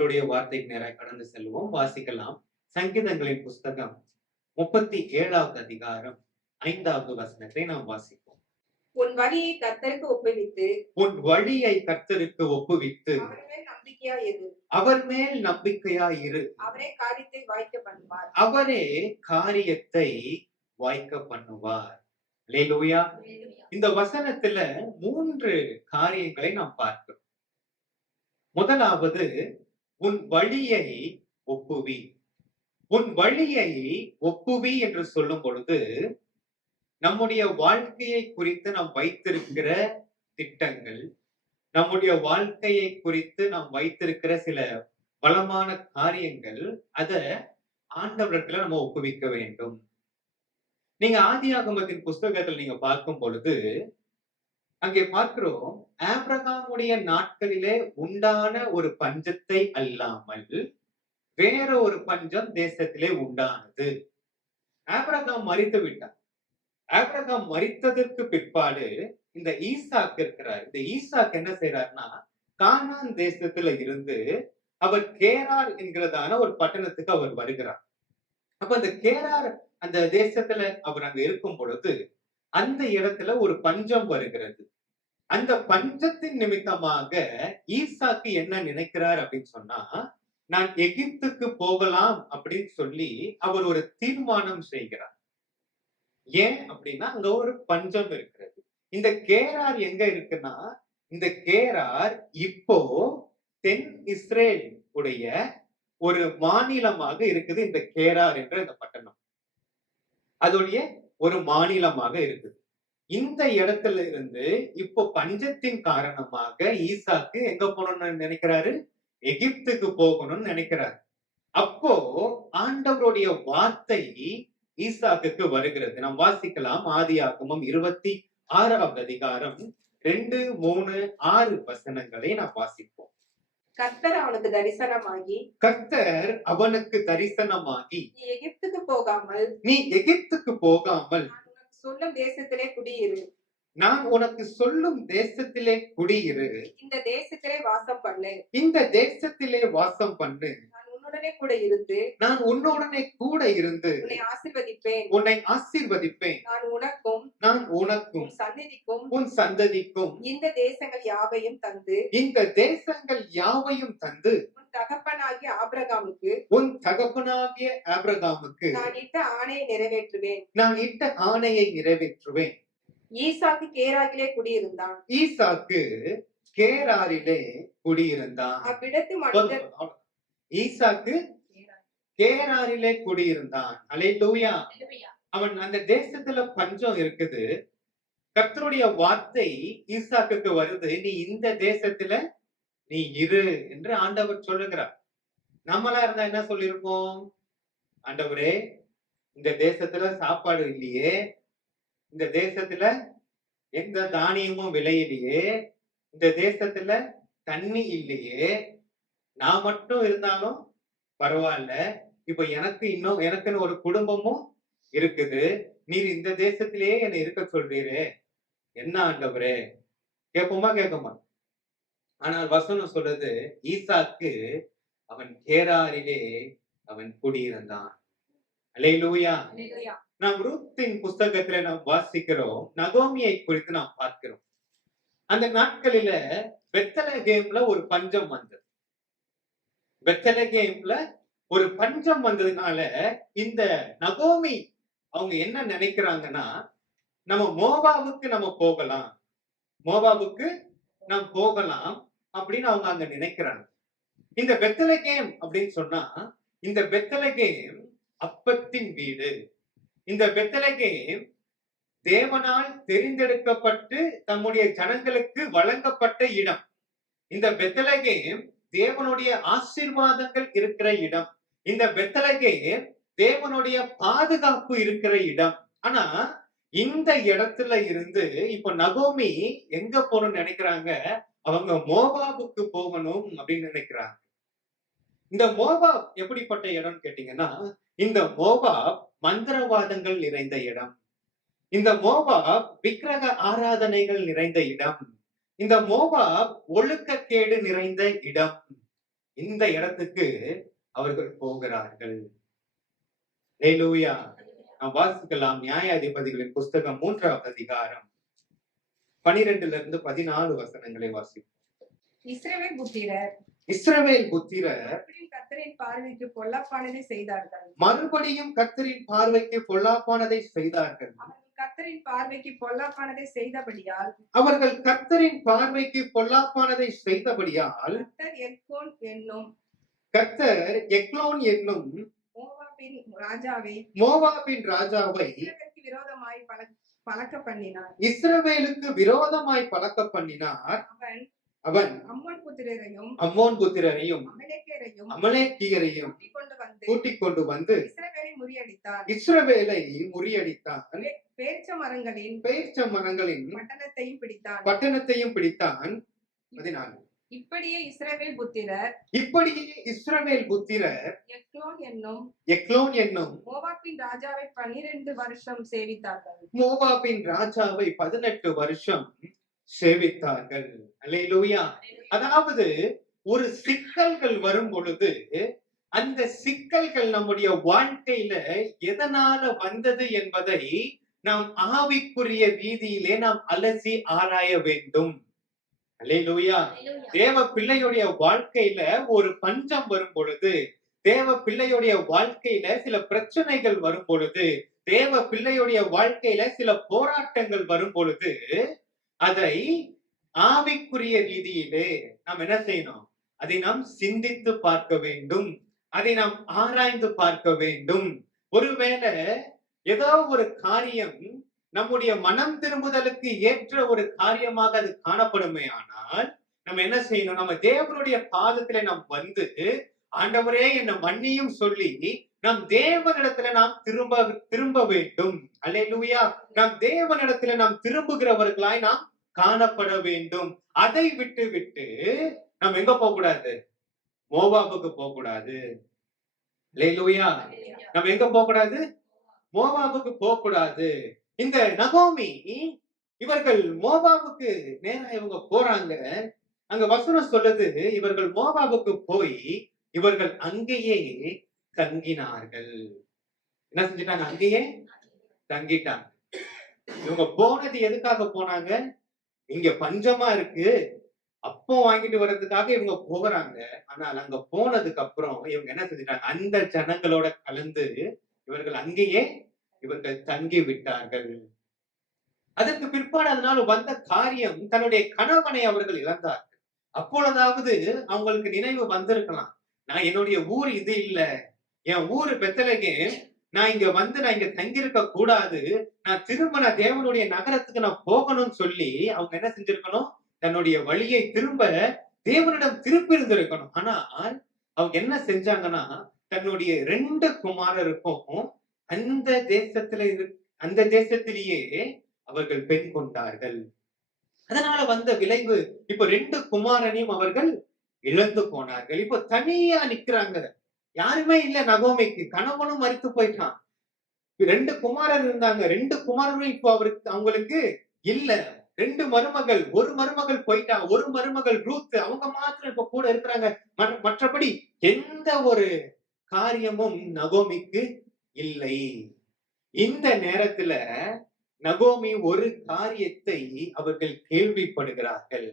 கர்த்தருடைய வார்த்தைக்கு நேராக கடந்து செல்வோம். வாசிக்கலாம். சங்கீதங்களின் புஸ்தகம் 37வது அதிகாரம் 5வது வசனத்தை நாம் வாசிப்போம். உன் வழியை கர்த்தருக்கு ஒப்புவித்து உன் வழியை கர்த்தருக்கு ஒப்புவித்து அவர் மேல் நம்பிக்கையாயிரு. அவர் மேல் நம்பிக்கையாயிரு. அவரே காரியத்தை வாய்க்க பண்ணுவார். அவரே காரியத்தை வாய்க்க பண்ணுவார். அல்லேலூயா. இந்த வசனத்துல 3 காரியங்களை நாம் பார்க்கிறோம். முதலாவது, உன் வழியை ஒப்புவி. உன் வழியை ஒப்புவி என்று சொல்லும் பொழுது நம்முடைய வாழ்க்கையை குறித்து நாம் வைத்திருக்கிற திட்டங்கள், நம்முடைய வாழ்க்கையை குறித்து நாம் வைத்திருக்கிற சில பலமான காரியங்கள், அத ஆண்டவரிடத்துல நம்ம ஒப்புவிக்க வேண்டும். நீங்க ஆதியாகமத்தின் புஸ்தகத்தில் நீங்க பார்க்கும் பொழுது அங்கே பார்க்கிறோம், ஆபிரகாமுடைய நாட்களிலே உண்டான ஒரு பஞ்சத்தை அல்லாமல் வேற ஒரு பஞ்சம் தேசத்திலே உண்டானது. ஆபிரகாம் மரித்து விட்டார். ஆபிரகாம் மரித்ததற்கு பிற்பாடு இந்த ஈசாக் இருக்கிறார். இந்த ஈசாக் என்ன செய்யறாருன்னா, கானான் தேசத்துல இருந்து அவர் கேரார் என்கிறதான ஒரு பட்டணத்துக்கு அவர் வருகிறார். அப்ப அந்த கேரார் அந்த தேசத்துல அவர் அங்க இருக்கும் பொழுது அந்த இடத்துல ஒரு பஞ்சம் வருகிறது. அந்த பஞ்சத்தின் நிமித்தமாக ஈசாக்கு என்ன நினைக்கிறார் அப்படின்னு சொன்னா, நான் எகிப்துக்கு போகலாம் அப்படின்னு சொல்லி அவர் ஒரு தீர்மானம் செய்கிறார். ஏன் அப்படின்னா, அங்க ஒரு பஞ்சம் இருக்கிறது. இந்த கேரார் எங்க இருக்குன்னா, இந்த கேரார் இப்போ தென் இஸ்ரேல் உடைய ஒரு மாநிலமாக இருக்குது. இந்த கேரார் என்ற இந்த பட்டணம் அதோடைய ஒரு மாநிலமாக இருக்குது. இந்த இடத்துல இருந்து இப்போ பஞ்சத்தின் காரணமாக ஈசாக்கு எங்க போகணும்னு நினைக்கிறாரு? எகிப்துக்கு போகணும்னு நினைக்கிறாரு. அப்போ ஆண்டவருடைய வார்த்தை ஈசாக்குக்கு வருகிறது. நாம் வாசிக்கலாம். ஆதியாகமம் 26வது அதிகாரம் 2, 3, 6 வசனங்களை நாம் வாசிப்போம். கர்த்தர் அவனுக்கு தரிசனமாகி கர்த்தர் அவனுக்கு தரிசனமாகி, நீ எகிப்துக்கு போகாமல் நீ எகிப்துக்கு போகாமல் சொல்லும் தேசத்திலே குடியிரு. நான் உனக்கு சொல்லும் தேசத்திலே குடியிரு. இந்த தேசத்திலே வாசம் பண்ணு. இந்த தேசத்திலே வாசம் பண்ணு. நான் உன்னுடனே கூட இருந்து நான் உன்னுடனே கூட இருந்து உன்னை ஆசீர்வதிப்பேன். உன்னை ஆசீர்வதிப்பேன். நான் உனக்கும் உன் சந்ததிக்கும் உன் சந்ததிக்கும் இந்த தேசங்கள் யாவையும் தந்து இந்த தேசங்கள் யாவையும் தந்து உன் தகப்பனாகிய ஆபிரகாமுக்கு நான் இட்ட ஆணையை நிறைவேற்றுவேன். நான் இட்ட ஆணையை நிறைவேற்றுவேன். ஈசாக்கு கேராரிலே குடியிருந்தான். ஈசாக்கு கேராரிலே குடியிருந்தான். அவ்விடத்து மனிதர் ஈசாக்கு கேராரிலே குடியிருந்தான். அல்லேலூயா. அவன் அந்த தேசத்துல பஞ்சம் இருக்குது. கர்த்தருடைய வார்த்தை ஈசாக்குக்கு வருது, நீ இந்த தேசத்துல நீ இரு என்று ஆண்டவர் சொல்லுகிறார். நம்மளா இருந்தா என்ன சொல்லிருப்போம்? ஆண்டவரே, இந்த தேசத்துல சாப்பாடு இல்லையே, இந்த தேசத்துல எந்த தானியமும் விளையிலையே, இந்த தேசத்துல தண்ணி இல்லையே, நான் மட்டும் இருந்தாலும் பரவாயில்ல, இப்ப எனக்குன்னு ஒரு குடும்பமும் இருக்குது, நீர் இந்த தேசத்திலேயே என்னை இருக்க சொல்றீரே, என்ன ஆண்டவரே? கேட்போமா? கேட்கமா? ஆனால் வசனம் சொல்றது, ஈசாக்கு அவன் கேராரிலே அவன் குடியிருந்தான். அல்லேலூயா. நாம் ரூத்தின் புஸ்தகத்துல நாம் வாசிக்கிறோம், நகோமியை குறித்து நாம் பார்க்கிறோம். அந்த நாட்களில பெத்லகேம்ல ஒரு பஞ்சம் வந்தது. பெத்லகேம்ல ஒரு பஞ்சம் வந்ததுனால இந்த நகோமி அவங்க என்ன நினைக்கிறாங்கன்னா, நம்ம மோவாவுக்கு நாம் போகலாம் அப்படின்னு அவங்க அங்க நினைக்கிறாங்க. இந்த பெத்லகேம் அப்படின்னு சொன்னா, இந்த பெத்லகேம் அப்பத்தின் வீடு. இந்த பெத்லகேம் தேவனால் தெரிந்தெடுக்கப்பட்டு தம்முடைய ஜனங்களுக்கு வழங்கப்பட்ட இடம். இந்த பெத்லகேம் தேவனுடைய ஆசீர்வாதங்கள் இருக்கிற இடம். இந்த பெத்லகேம் தேவனுடைய பாதுகாப்பு இருக்கிற இடம். ஆனா இந்த இடத்துல இருந்து இப்ப நகோமி எங்க போகணும்னு நினைக்கிறாங்க? அவங்க மோவாபுக்கு போகணும் அப்படின்னு நினைக்கிறாங்க. இந்த மோவாப் எப்படிப்பட்ட இடம் கேட்டீங்கன்னா, இந்த மோவாப் மந்திரவாதங்கள் நிறைந்த இடம். இந்த மோவாப் விக்கிரக ஆராதனைகள் நிறைந்த இடம். இந்த மோவாப் ஒழுக்கக்கேடு நிறைந்த இடம். இந்த இடத்துக்கு அவர்கள் போகிறார்கள். அல்லேலூயா. நாம் வாசிக்கலாம் நியாயாதிபதிகளின் புஸ்தகம் 3வது அதிகாரம் 12 இருந்து 14 வசனங்களை வாசிப்போம். இஸ்ரவேல் புத்திரர் இஸ்ரவேல் புத்திரர் மறுபடியும் கர்த்தரின் பார்வைக்கு பொல்லாப்பானதை செய்தார்கள். மறுபடியும் கர்த்தரின் பார்வைக்கு பொல்லாப்பானதை செய்தார்கள். அவர்கள் கர்த்தரின் பார்வைக்கு பொல்லாப்பானதை செய்தபடியால் அவர்கள் கர்த்தரின் பார்வைக்கு பொல்லாப்பானதை செய்தபடியால் கர்த்தர் எக்லோன் என்னும் கர்த்தர் எக்லோன் என்னும் மோவாபின் ராஜாவை இஸ்ரவேலுக்கு விரோதமாய் பழக்க பண்ணினார். இஸ்ரவேலுக்கு விரோதமாய் பழக்க பண்ணினார். அவன் அவன் அம்மோன் புத்திரரையும் அம்மோன் புத்திரரையும் அமலேக்கியரையும் அமலேக்கியரையும் கூட்டிக் கொண்டு வந்து இஸ்ரவேலை முறியடித்தான். இஸ்ரவேலை முறியடித்தான். பேரிச்ச மரங்களின் பட்டணத்தையும் பிடித்தான். 14. இப்படியே இஸ்ரவேல் புத்திரர் எக்லோன் என்னும் மோவாபின் ராஜாவை 12 வருஷம் சேவித்தார்கள். மோவாபின் ராஜாவை 18 வருஷம் சேவித்தார்கள். அல்லேலூயா. அதாவது ஒரு சிக்கல்கள் வரும் பொழுது அந்த சிக்கல்கள் நம்முடைய வாழ்க்கையில எதனால வந்தது என்பதை நாம் ஆவிக்குரிய ரீதியிலே நாம் அலசி ஆராய வேண்டும். அல்லேலூயா. தேவ பிள்ளையுடைய வாழ்க்கையில ஒரு பஞ்சம் வரும் பொழுது, தேவ பிள்ளையுடைய வாழ்க்கையில சில பிரச்சனைகள் வரும் பொழுது, தேவ பிள்ளையுடைய வாழ்க்கையில சில போராட்டங்கள் வரும் பொழுது, அதை ஆவிக்குரிய ரீதியிலே நாம் என்ன செய்யணும்? அதை நாம் சிந்தித்து பார்க்க வேண்டும். அதை நாம் ஆராய்ந்து பார்க்க வேண்டும். ஒருவேளை ஏதோ ஒரு காரியம் நம்முடைய மனம் திரும்புதலுக்கு ஏற்ற ஒரு காரியமாக அது காணப்படுமே ஆனால் நம்ம என்ன செய்யணும்? நம்ம தேவனுடைய பாதத்துல நாம் வந்து, ஆண்டவரே என்ன மன்னியும் சொல்லி நம் தேவனிடத்துல நாம் திரும்ப வேண்டும். அல்லேலூயா. நாம் தேவனிடத்துல நாம் திரும்புகிறவர்களாய் நாம் காணப்பட வேண்டும். அதை விட்டு நம்ம எங்க போக கூடாது? மோவாபுக்கு போக கூடாது. அல்லேலூயா. நம்ம எங்க போக கூடாது? மோவாபுக்கு போக கூடாது. இந்த நகோமி இவர்கள் மோவாபுக்கு நேரா இவங்க போறாங்க. அங்க வசனம் சொல்லுது, இவர்கள் மோவாபுக்கு போய் இவர்கள் அங்கேயே தங்கினார்கள். என்ன செஞ்சிட்டாங்க? அங்கேயே தங்கிட்டாங்க. இவங்க போனது எதுக்காக போனாங்க? இங்க பஞ்சமா இருக்கு, அப்போ வாங்கிட்டு வர்றதுக்காக இவங்க போகிறாங்க. ஆனால் அங்க போனதுக்கு அப்புறம் இவங்க என்ன செஞ்சிட்டாங்க? அந்த ஜனங்களோட கலந்து இவர்கள் அங்கேயே இவர்கள் தங்கி விட்டார்கள். அதற்கு பிற்பாடு அதனால வந்த காரியம், தன்னுடைய கணவனை அவர்கள் இழந்தார்கள். அப்பொழுதாவது அவங்களுக்கு நினைவு வந்திருக்கலாம், நான் என்னுடைய ஊர் இது இல்ல, என் ஊரு பெத்தலகேம், நான் இங்க வந்து நான் இங்க தங்கியிருக்க கூடாது, நான் திரும்ப நான் தேவனுடைய நகரத்துக்கு நான் போகணும்னு சொல்லி அவங்க என்ன செஞ்சிருக்கணும்? தன்னுடைய வழியை திரும்ப தேவனிடம் திருப்பி இருந்திருக்கணும். ஆனால் அவங்க என்ன செஞ்சாங்கன்னா, தன்னுடைய 2 குமாரருக்கும் அந்த தேசத்திலேயே அவர்கள் பெண் கொண்டார்கள். அதனால வந்த விளைவு, இப்ப 2 குமாரனையும் அவர்கள் இழந்து போனார்கள். இப்ப தனியா நிக்கிறாங்க. யாருமே இல்ல நகோமிக்கு. கணவனும் மரித்து போயிட்டான். 2 குமாரர் இருந்தாங்க. 2 குமாரரும் இப்போ அவங்களுக்கு இல்ல. 2 மருமகள், ஒரு மருமகள் போயிட்டா, ஒரு மருமகள் ரூத், அவங்க மாத்திரம் இப்ப கூட இருக்கிறாங்க. மற்றபடி எந்த ஒரு காரியமும் நகோமிக்கு இல்லை. இந்த நேரத்துல நகோமி ஒரு காரியத்தை அவர்கள் கேள்விப்படுகிறார்கள்.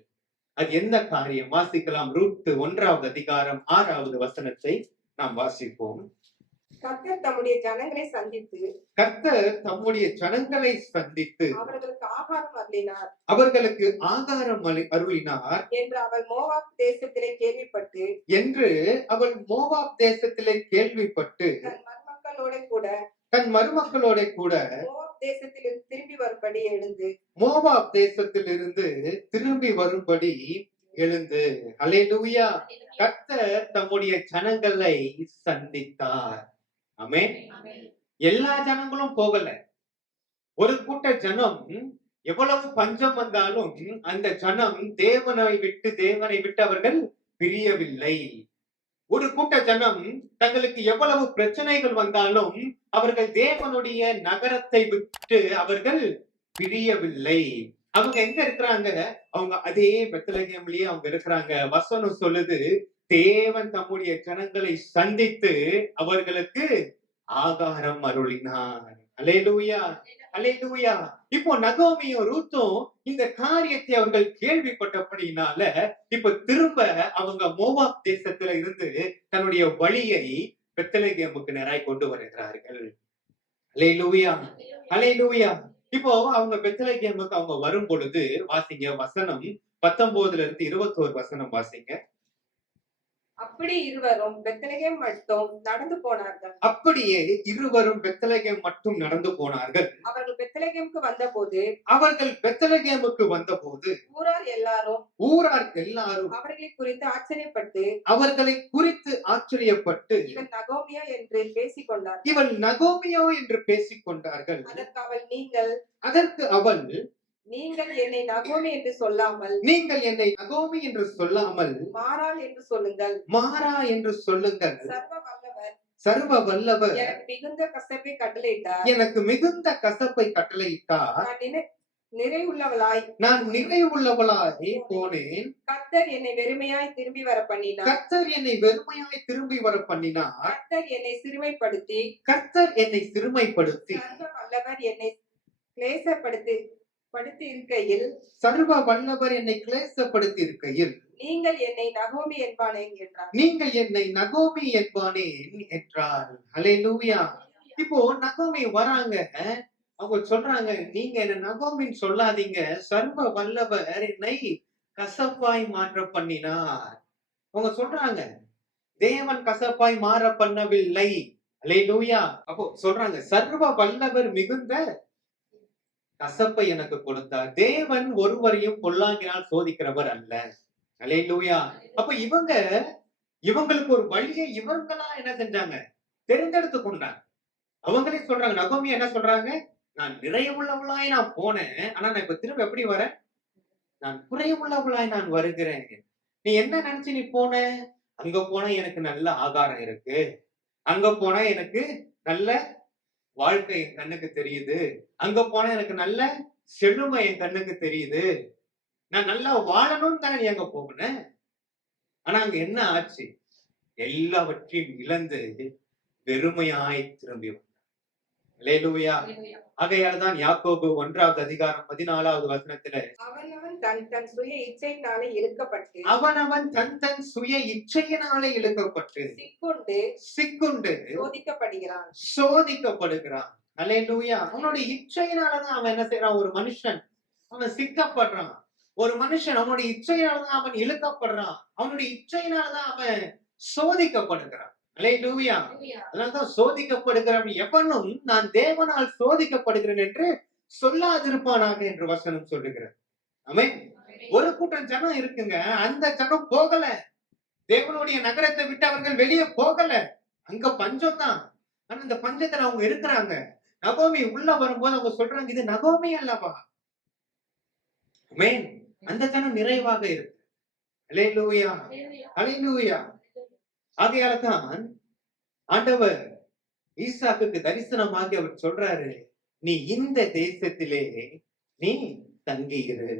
அது எந்த காரியம்? வாசிக்கலாம். ரூத் 1வது அதிகாரம் 6வது வசனத்தை நாம் வாசிப்போம். கர்த்தர் தம்முடைய ஜனங்களை சந்தித்து அவர்களுக்கு ஆகாரம் அருளினார் என்று அவள் மோவாப் தேசத்திலே கேள்விப்பட்டு தன் மருமக்களோட கூட மோவாப் தேசத்திலிருந்து திரும்பி வரும்படி எழுந்து. அல்லேலூயா. கர்த்தர் தம்முடைய ஜனங்களை சந்தித்தார். ஆமென். எல்லா ஜனங்களும் போகல. ஒரு கூட்ட ஜனம், எவ்வளவு பஞ்சம் வந்தாலும் அந்த ஜனம் தேவனை விட்டு அவர்கள் பிரியவில்லை. ஒரு கூட்ட ஜனம் தங்களுக்கு எவ்வளவு பிரச்சனைகள் வந்தாலும் அவர்கள் தேவனுடைய நகரத்தை விட்டு அவர்கள் பிரியவில்லை. அவங்க எங்க இருக்கிறாங்க? அவங்க அதே பெத்லகேம்லயே அவங்க இருக்கிறாங்க. வசனம் சொல்லுது, தேவன் தம்முடைய ஜனங்களை சந்தித்து அவர்களுக்கு ஆகாரம் அருளினார். அல்லேலூயா, அல்லேலூயா. இப்போ நகோமியும் ரூத்தும் இந்த காரியத்தை அவர்கள் கேள்விப்பட்டபடினால இப்ப திரும்ப அவங்க மோவாப் தேசத்துல இருந்து தன்னுடைய வழியை பெத்லகேமுக்கு நேராய் கொண்டு வருகிறார்கள். அல்லேலூயா, அல்லேலூயா. இப்போ அவங்க பெத்லகேமுக்கு அவங்க வரும் பொழுது வாசிங்க வசனம் 19 இருந்து 21 வசனம் வாசிங்க. அப்படி இருவரும் பெத்லகேம் மட்டும் நடந்து போனார்கள். அப்படியே இருவரும் பெத்லகேம் மட்டும் நடந்து போனார்கள். அவர்கள் பெத்லகேமுக்கு வந்தபோது அவர்கள் பெத்லகேமுக்கு வந்தபோது ஊரார் எல்லாரும் அவர்களை குறித்து ஆச்சரியப்பட்டு இவன் நகோமியா என்று பேசிக் கொண்டார்கள். இவள் நகோமியோ என்று பேசிக் கொண்டார்கள். அதற்கு அவள் நீங்கள் என்னை நகோமி என்று சொல்லாமல் மாறா என்று சொல்லுங்கள். சர்வ வல்லவர் எனக்கு மிகுந்த கசப்பை கட்டளையிட்டார். நான் நிறைவுள்ளவளாய் போனேன். கர்த்தர் என்னை வெறுமையாய் திரும்பி வர பண்ணினார். கர்த்தர் என்னை சிறுமைப்படுத்தி சர்வ வல்லவர் என்னை கிளேசப்படுத்தி இருக்கையில் நீங்கள் என்னை நகோமி என்பானேன் என்றார். அல்லேலூயா. இப்போ நகோமி வராங்க, அவங்க சொல்றாங்க, நீங்க என்ன நகோமின்னு சொல்லாதீங்க, சர்வ வல்லவர் என்னை கசப்பாய் மாற்ற பண்ணினார். அவங்க சொல்றாங்க, தேவன் கசப்பாய் மாற பண்ணவில்லை. அல்லேலூயா. அப்போ சொல்றாங்க, சர்வ வல்லவர் மிகுந்த கசப்பை எனக்கு கொடுத்தார். தேவன் ஒருவரையும் பொல்லாங்கினால் சோதிக்கிறவர் அல்ல. அல்லேலூயா. அப்ப இவங்களுக்கு ஒரு வழியை இவங்களா என்ன செஞ்சாங்க, தெரிந்தெடுத்து கொண்டாங்க. அவங்களே சொல்றாங்க, நகோமி என்ன சொல்றாங்க, நான் நிறைவுள்ளவளாய் நான் போனேன், ஆனா நான் இப்ப திரும்ப எப்படி வரேன், நான் குறைவுள்ளவளாய் நான் வருகிறேன். நீ என்ன நினைச்சு நீ போன, அங்க போனா எனக்கு நல்ல ஆகாரம் இருக்கு, அங்க போனா எனக்கு நல்ல வாழ்க்கை என் கண்ணுக்கு தெரியுது, அங்க போனா எனக்கு நல்ல செழுமை என் கண்ணுக்கு தெரியுது, நான் நல்லா வாழணும்னு தானே நீ அங்க போனேன். ஆனா அங்க என்ன ஆச்சு, எல்லாவற்றையும் இழந்து வெறுமையாய் திரும்பி வந்தார். அல்லேலூயா. ஆகையால்தான் யாக்கோபு 1வது அதிகாரம் 14வது வசனத்துல அவனவன் தன் தன் சுய இச்சையினாலே இழுக்கப்பட்டு சிக்குண்டு சோதிக்கப்படுகிறான். அல்லேலூயா. அவனுடைய இச்சையினாலதான் அவன் என்ன செய்யறான், ஒரு மனுஷன் அவன் சிக்கப்படுறான். ஒரு மனுஷன் அவனுடைய இச்சையினாலதான் அவன் இழுக்கப்படுறான். அவனுடைய இச்சையினாலதான் அவன் சோதிக்கப்படுகிறான். அல்லேலூயா. அதனால்தான் சோதிக்கப்படுகிறவன் எவனும் நான் தேவனால் சோதிக்கப்படுகிறேன் என்று சொல்லாதிருப்பானாக என்று வசனம் சொல்லுகிறது. ஆமென். ஒரு கூட்டம் ஜனம் இருக்குங்க, அந்த ஜனம் போகல, தேவனுடைய நகரத்தை விட்டு அவர்கள் வெளியே போகல. அங்க பஞ்சம் தான், ஆனா இந்த பஞ்சத்துல அவங்க இருக்கிறாங்க. நகோமி உள்ள வரும்போது அவங்க சொல்றாங்க, இது நகோமி அல்லவா. ஆமென். அந்த ஜனம் நிறைவாக இருக்கு. அல்லேலூயா, அல்லேலூயா. ஆகையால்தான் ஆண்டவர் ஈசாக்குக்கு தரிசனமாகி அவர் சொல்றாரு, நீ இந்த தேசத்திலே நீ தங்கியிரு,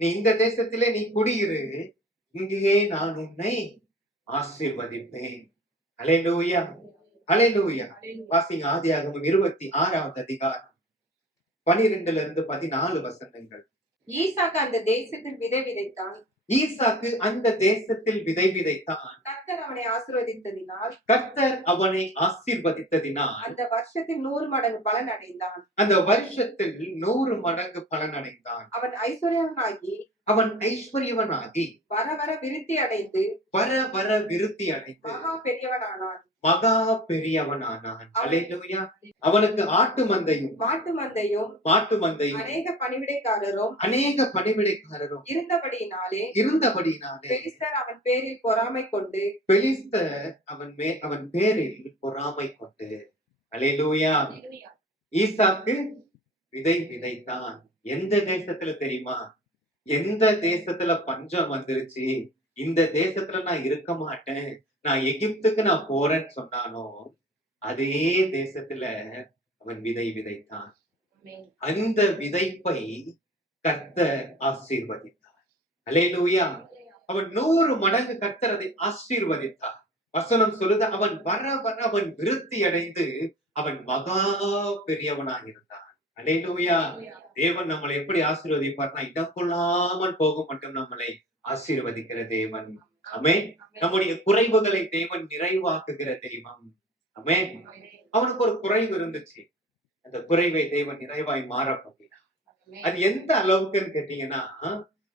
நீ இந்த தேசத்திலே நீ குடியிரு, இங்கேயே நான் உன்னை ஆசீர்வதிப்பேன். அல்லேலூயா, அல்லேலூயா. வாசிங்க ஆதியாகமம் 26வது அதிகாரம் 12 இருந்து 14 வசனங்கள். ஈசாக்கு அந்த தேசத்தில் விதை விதைத்தான். கர்த்தர் அவனை ஆசீர்வதித்ததினால் அந்த வருஷத்தில் 100 மடங்கு பலன் அடைந்தான். அவன் ஐஸ்வர்யவனாகி வர வர விருத்தி அடைந்து மகா பெரியவனானான். அல்லேலூயா. அவனுக்கு ஆட்டு மந்தையும் அநேக பணிவிடைக்காரரும் இருந்தபடியினாலே பெலிஸ்தர் அவன் பேரில் பொறாமை கொண்டு அல்லேலூயா. ஈசாக்கு விதை விதைத்தான். எந்த தேசத்துல தெரியுமா, எந்த தேசத்துல பஞ்சம் வந்துருச்சு, இந்த தேசத்துல நான் இருக்க மாட்டேன், நான் எகிப்துக்கு நான் போறேன்னு சொன்னானோ அதே தேசத்துல அவன் விதை விதைத்தான். அந்த விதைப்பை கர்த்தர் ஆசீர்வதித்தார். அல்லேலூயா. அவன் 100 மடங்கு கர்த்தர் அதை ஆசீர்வதித்தார். வசனம் சொல்லுது, அவன் வர வர அவன் விருத்தி அடைந்து அவன் மகா பெரியவனாக இருந்தான். அல்லேலூயா. தேவன் நம்மளை எப்படி ஆசீர்வதிப்பார்னா, இடம் கொள்ளாமல் போக மட்டும் நம்மளை ஆசீர்வதிக்கிற தேவன். ஆமென். நம்முடைய குறைவுகளை தேவன் நிறைவாக்குகிற தெய்வம். ஆமென். அவனுக்கு ஒரு குறைவு இருந்துச்சு. அந்த குறைவை தேவன் நிறைவாய் மாற பண்ணினார். அது எந்த அளவுக்குன்னு கேட்டீங்கன்னா,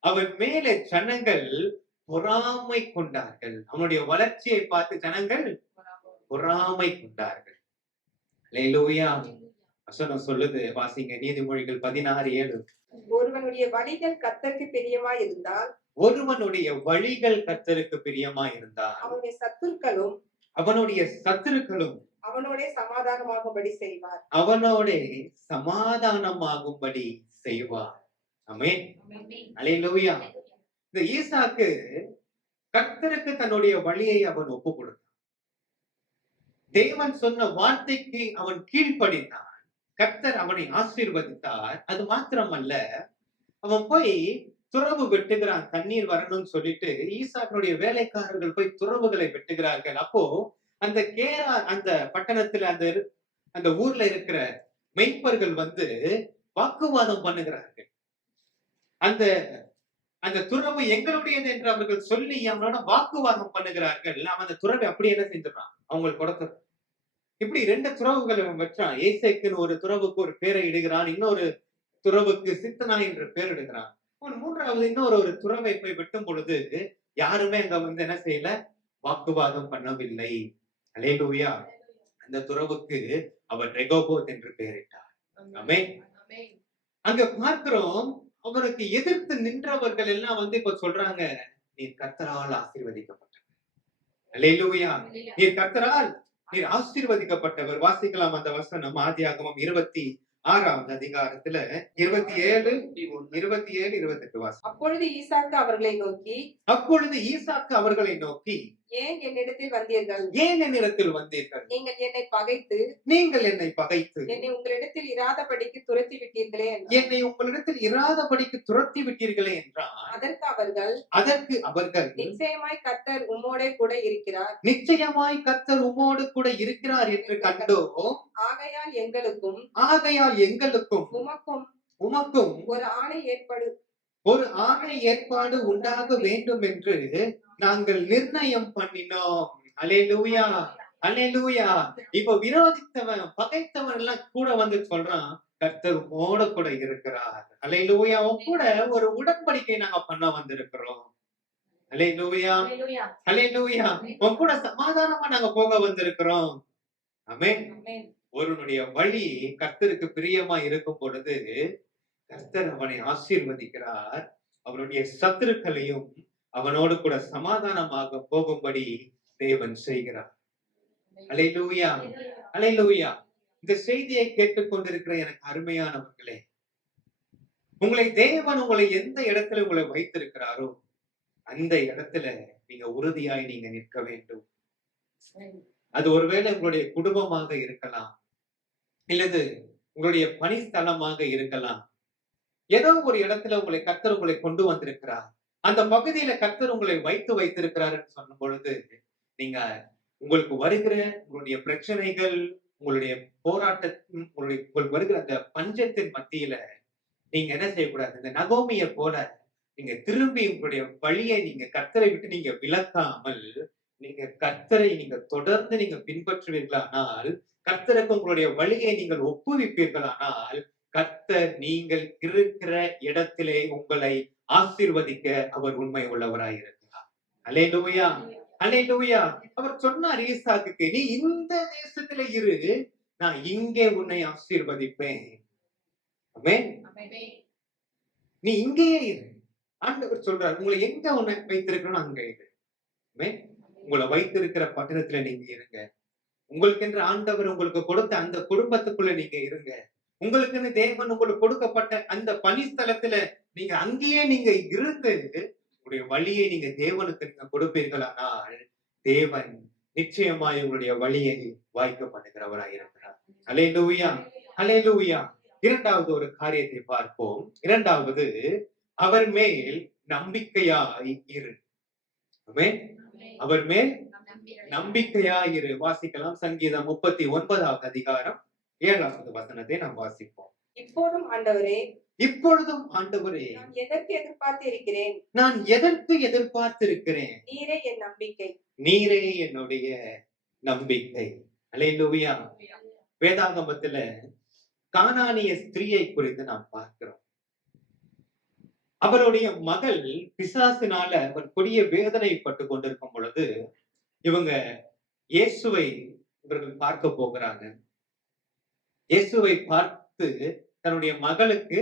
அவன் மேலே ஜனங்கள் பொறாமை கொண்டார்கள். அவனுடைய வளர்ச்சியை பார்த்து ஜனங்கள் பொறாமை கொண்டார்கள். அல்லேலூயா. வசனம் சொல்லுது, வாசிங்க, நீதிமொழிகள் 16:7. ஒருவனுடைய வழிகள் கர்த்தருக்கு பிரியமாய் இருந்தால் ஒருவனுடைய வழிகள் கர்த்தருக்கு பிரியமாய் இருந்தால் அவனுடைய சத்துருக்களும் அவனுடைய சத்துருக்களும் அவனோடே சமாதானமாகும்படி செய்வார். அவனோட சமாதானமாகும்படி செய்வார். ஆமென். அல்லேலூயா. இந்த ஈசாக்கு கர்த்தருக்கு தன்னுடைய வழியை அவன் ஒப்பு கொடுத்தான். தேவன் சொன்ன வார்த்தைக்கு அவன் கீழ்ப்படிந்தான். கர்த்தர் அவனை ஆசீர்வதித்தார். அது மாத்திரமல்ல, அவன் போய் துறவு வெட்டுகிறான், தண்ணீர் வரணும்னு சொல்லிட்டு ஈசாக்கினுடைய வேலைக்காரர்கள் போய் துறவுகளை வெட்டுகிறார்கள். அப்போ அந்த அந்த பட்டணத்துல அந்த ஊர்ல இருக்கிற மெய்ப்பர்கள் வந்து வாக்குவாதம் பண்ணுகிறார்கள். அந்த அந்த துறவு எங்களுடையது என்று அவர்கள் சொல்லி அவனோட வாக்குவாதம் பண்ணுகிறார்கள். அவன் அந்த துறவை அப்படியே என்ன செஞ்சிடறான், அவங்களுக்கு கொடுத்த. இப்படி 2 துறவுகளை வச்சான். ஏசேக்குன்னு ஒரு துறவுக்கு ஒரு பேரை இடுகிறான், இன்னொரு துறவுக்கு சித்தனாய் என்ற பேர் எடுக்கிறான். அவன் 3வது இன்னொரு துறவை போய் வெட்டும் பொழுது யாருமே அங்க வந்து என்ன செய்யல, வாக்குவாதம் பண்ணவில்லை. அல்லேலூயா. அந்த துறவுக்கு அவர் ரெகோபோத் என்று பெயரிட்டார். ஆமென். அங்க பார்க்கிறோம், அவருக்கு எதிர்த்து நின்றவர்கள் எல்லாம் வந்து இப்ப சொல்றாங்க, நீர் கர்த்தரால் ஆசீர்வதிக்கப்பட்டவர். அல்லேலூயா. நீர் கர்த்தரால் நீர் ஆசீர்வதிக்கப்பட்டவர். வாசிக்கலாம் அந்த வசனம், ஆதியாகமம் 26வது அதிகாரத்துல 27, 28 வாசி. அப்பொழுது ஈசாக்கு அவர்களை நோக்கி ஏன் என்னிடத்தில் வந்தீர்கள்? ஏன் என்னிடத்தில் வந்தீர்கள்? நீங்கள் என்னை பகைத்து என்னை உங்களிடத்தில் இராதபடிக்கு துரத்தி விட்டீர்களே என்றான். அதற்கு அவர்கள் நிச்சயமாய் கர்த்தர் உம்மோடே உம்மோடு கூட இருக்கிறார் என்று கண்டோம். ஆகையால் எங்களுக்கும் உமக்கும் ஒரு ஆணை ஏற்பாடு உண்டாக வேண்டும் என்று நாங்கள் நிர்ணயம் பண்ணினோம். அல்லேலூயா. அல்லேலூயா. இப்ப விரோதித்தவன், பகைத்தவன் எல்லாம் கூட வந்து சொல்றான், கர்த்தர் உம்மோடு கூட இருக்கிறார். அல்லேலூயா. உன் கூட ஒரு உடன்படிக்கை நாங்க பண்ண வந்திருக்கிறோம். அல்லேலூயா. அல்லேலூயா. உன் கூட சமாதானமா நாங்க போக வந்திருக்கிறோம். ஆமென். ஒருவனுடைய வழி கர்த்தருக்கு பிரியமா இருக்கும் பொழுது கர்த்தர் அவனை ஆசீர்வதிக்கிறார். அவனுடைய சத்துருக்களையும் அவனோடு கூட சமாதானமாக போகும்படி தேவன் செய்கிறார். அல்லேலூயா. அல்லேலூயா. இந்த செய்தியை கேட்டுக்கொண்டிருக்கிற எனக்கு அருமையானவர்களே, உங்களை எந்த இடத்துல உங்களை வைத்திருக்கிறாரோ அந்த இடத்துல நீங்க உறுதியாய் நீங்க நிற்க வேண்டும். அது ஒருவேளை உங்களுடைய குடும்பமாக இருக்கலாம், இல்லது உங்களுடைய பணிஸ்தலமாக இருக்கலாம். ஏதோ ஒரு இடத்துல கர்த்தர் உங்களை கொண்டு வந்திருக்கிறார். அந்த பகுதியில கர்த்தர் உங்களை வைத்திருக்கிறார் என்று சொல்லும் பொழுது, நீங்க உங்களுக்கு வருகிற உங்களுடைய பிரச்சனைகள், உங்களுடைய போராட்டம், உங்களுக்கு வருகிற அந்த பஞ்சத்தின் மத்தியில நீங்க என்ன செய்யக்கூடாது, இந்த நகோமிய போல நீங்க திரும்பி உங்களுடைய வழியை நீங்க கர்த்தரை விட்டு நீங்க விலக்காமல் நீங்க கர்த்தரை நீங்க தொடர்ந்து நீங்க பின்பற்றுவீர்களானால், கர்த்தருக்கு உங்களுடைய வழியை நீங்கள் ஒப்புவிப்பீர்களானால், கர்த்தர் நீங்கள் இருக்கிற இடத்திலே உங்களை ஆசீர்வதிக்க அவர் உண்மை உள்ளவராய் இருக்கிறார். அல்லேலூயா. அல்லேலூயா. அவர் சொன்னார் ஈசாக்குக்கு, நீ இந்த தேசத்துல இரு, நான் இங்கே உன்னை ஆசீர்வதிப்பேன். ஆமென். நீ இங்கேயே இரு. ஆண்டவர் சொல்றார், உங்களை எங்க உன்னை வைத்திருக்கணும் அங்க இரு. ஆமென். உங்களை வைத்திருக்கிற பட்டணத்துல நீங்க இருங்க. உங்களுக்கென்று ஆண்டவர் உங்களுக்கு கொடுத்த அந்த குடும்பத்துக்குள்ள நீங்க இருங்க. உங்களுக்குன்னு தேவன் உங்களுக்கு கொடுக்கப்பட்ட அந்த பணிஸ்தலத்துல நீங்க அங்கேயே நீங்க இருந்து உங்களுடைய வழியை நீங்க தேவனுக்கு நீங்க கொடுப்பீர்களானால், தேவன் நிச்சயமாய் உங்களுடைய வழியை வாய்க்க பண்ணுகிறவராய் இருக்கிறார். அல்லேலூயா. அல்லேலூயா. 2வது ஒரு காரியத்தை பார்ப்போம். 2வது, அவர் மேல் நம்பிக்கையாய் இரு. ஆமென். அவர் மேல் நம்பிக்கையாயிரு. வாசிக்கலாம். சங்கீதம் 39வது அதிகாரம் 7வது வசனத்தை நாம் வாசிப்போம். இப்போதும் ஆண்டவரே, இப்பொழுதும் ஆண்டவரே, நான் எதற்கு எதிர்பார்த்து இருக்கிறேன்? நான் எதற்கு எதிர்பார்த்திருக்கிறேன்? நீரே என் நம்பிக்கை. நீரே என்னுடைய நம்பிக்கை. அல்லேலூயா. வேதாகமத்துல கானானிய ஸ்திரீயை குறித்து நாம் பார்க்கிறோம். அவருடைய மகள் பிசாசினால அவர் கொடிய வேதனைப்பட்டு கொண்டிருக்கும் பொழுது இவங்க இயேசுவை இவர்கள் பார்க்க போகிறாங்க. இயேசுவை பார்த்து தன்னுடைய மகளுக்கு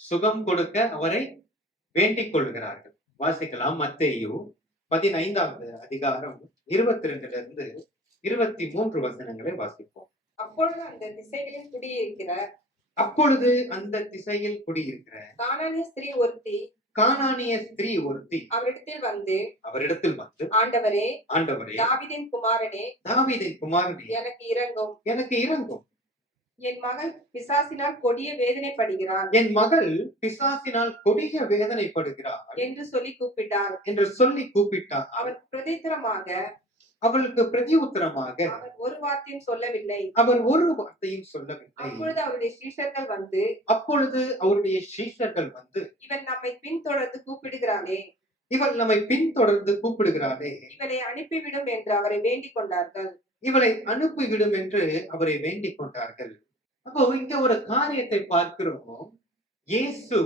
சுகம் கொடுக்க அவரை வேண்டிக் கொள்கிறார்கள். வாசிக்கலாம். மத்தேயு 15வது அதிகாரம் 22லிருந்து 23 வசனங்களை வாசிப்போம். அப்பொழுது அந்த திசைகளில் குடியிருக்கிற அப்பொழுது அந்த திசையில் குடியிருக்கிற கானானிய ஸ்திரீ ஒருத்தி அவரிடத்தில் வந்து ஆண்டவரே, தாவீதின் குமாரனே, எனக்கு இறங்கும். என் மகள் பிசாசினால் கொடிய வேதனைப்படுகிறாள் என்று சொல்லி கூப்பிட்டார். அவர் அவளுக்கு பிரதியுத்தரமாக அவர் ஒரு வார்த்தையும் சொல்லவில்லை. அப்பொழுது அவருடைய சீஷர்கள் வந்து இவள் நம்மை பின்தொடர்ந்து கூப்பிடுகிறாளே, இவளை அனுப்பிவிடும் என்று அவரை வேண்டிக் கொண்டார்கள். அப்போ இங்க ஒரு காரியத்தை பார்க்கிறோம். இயேசு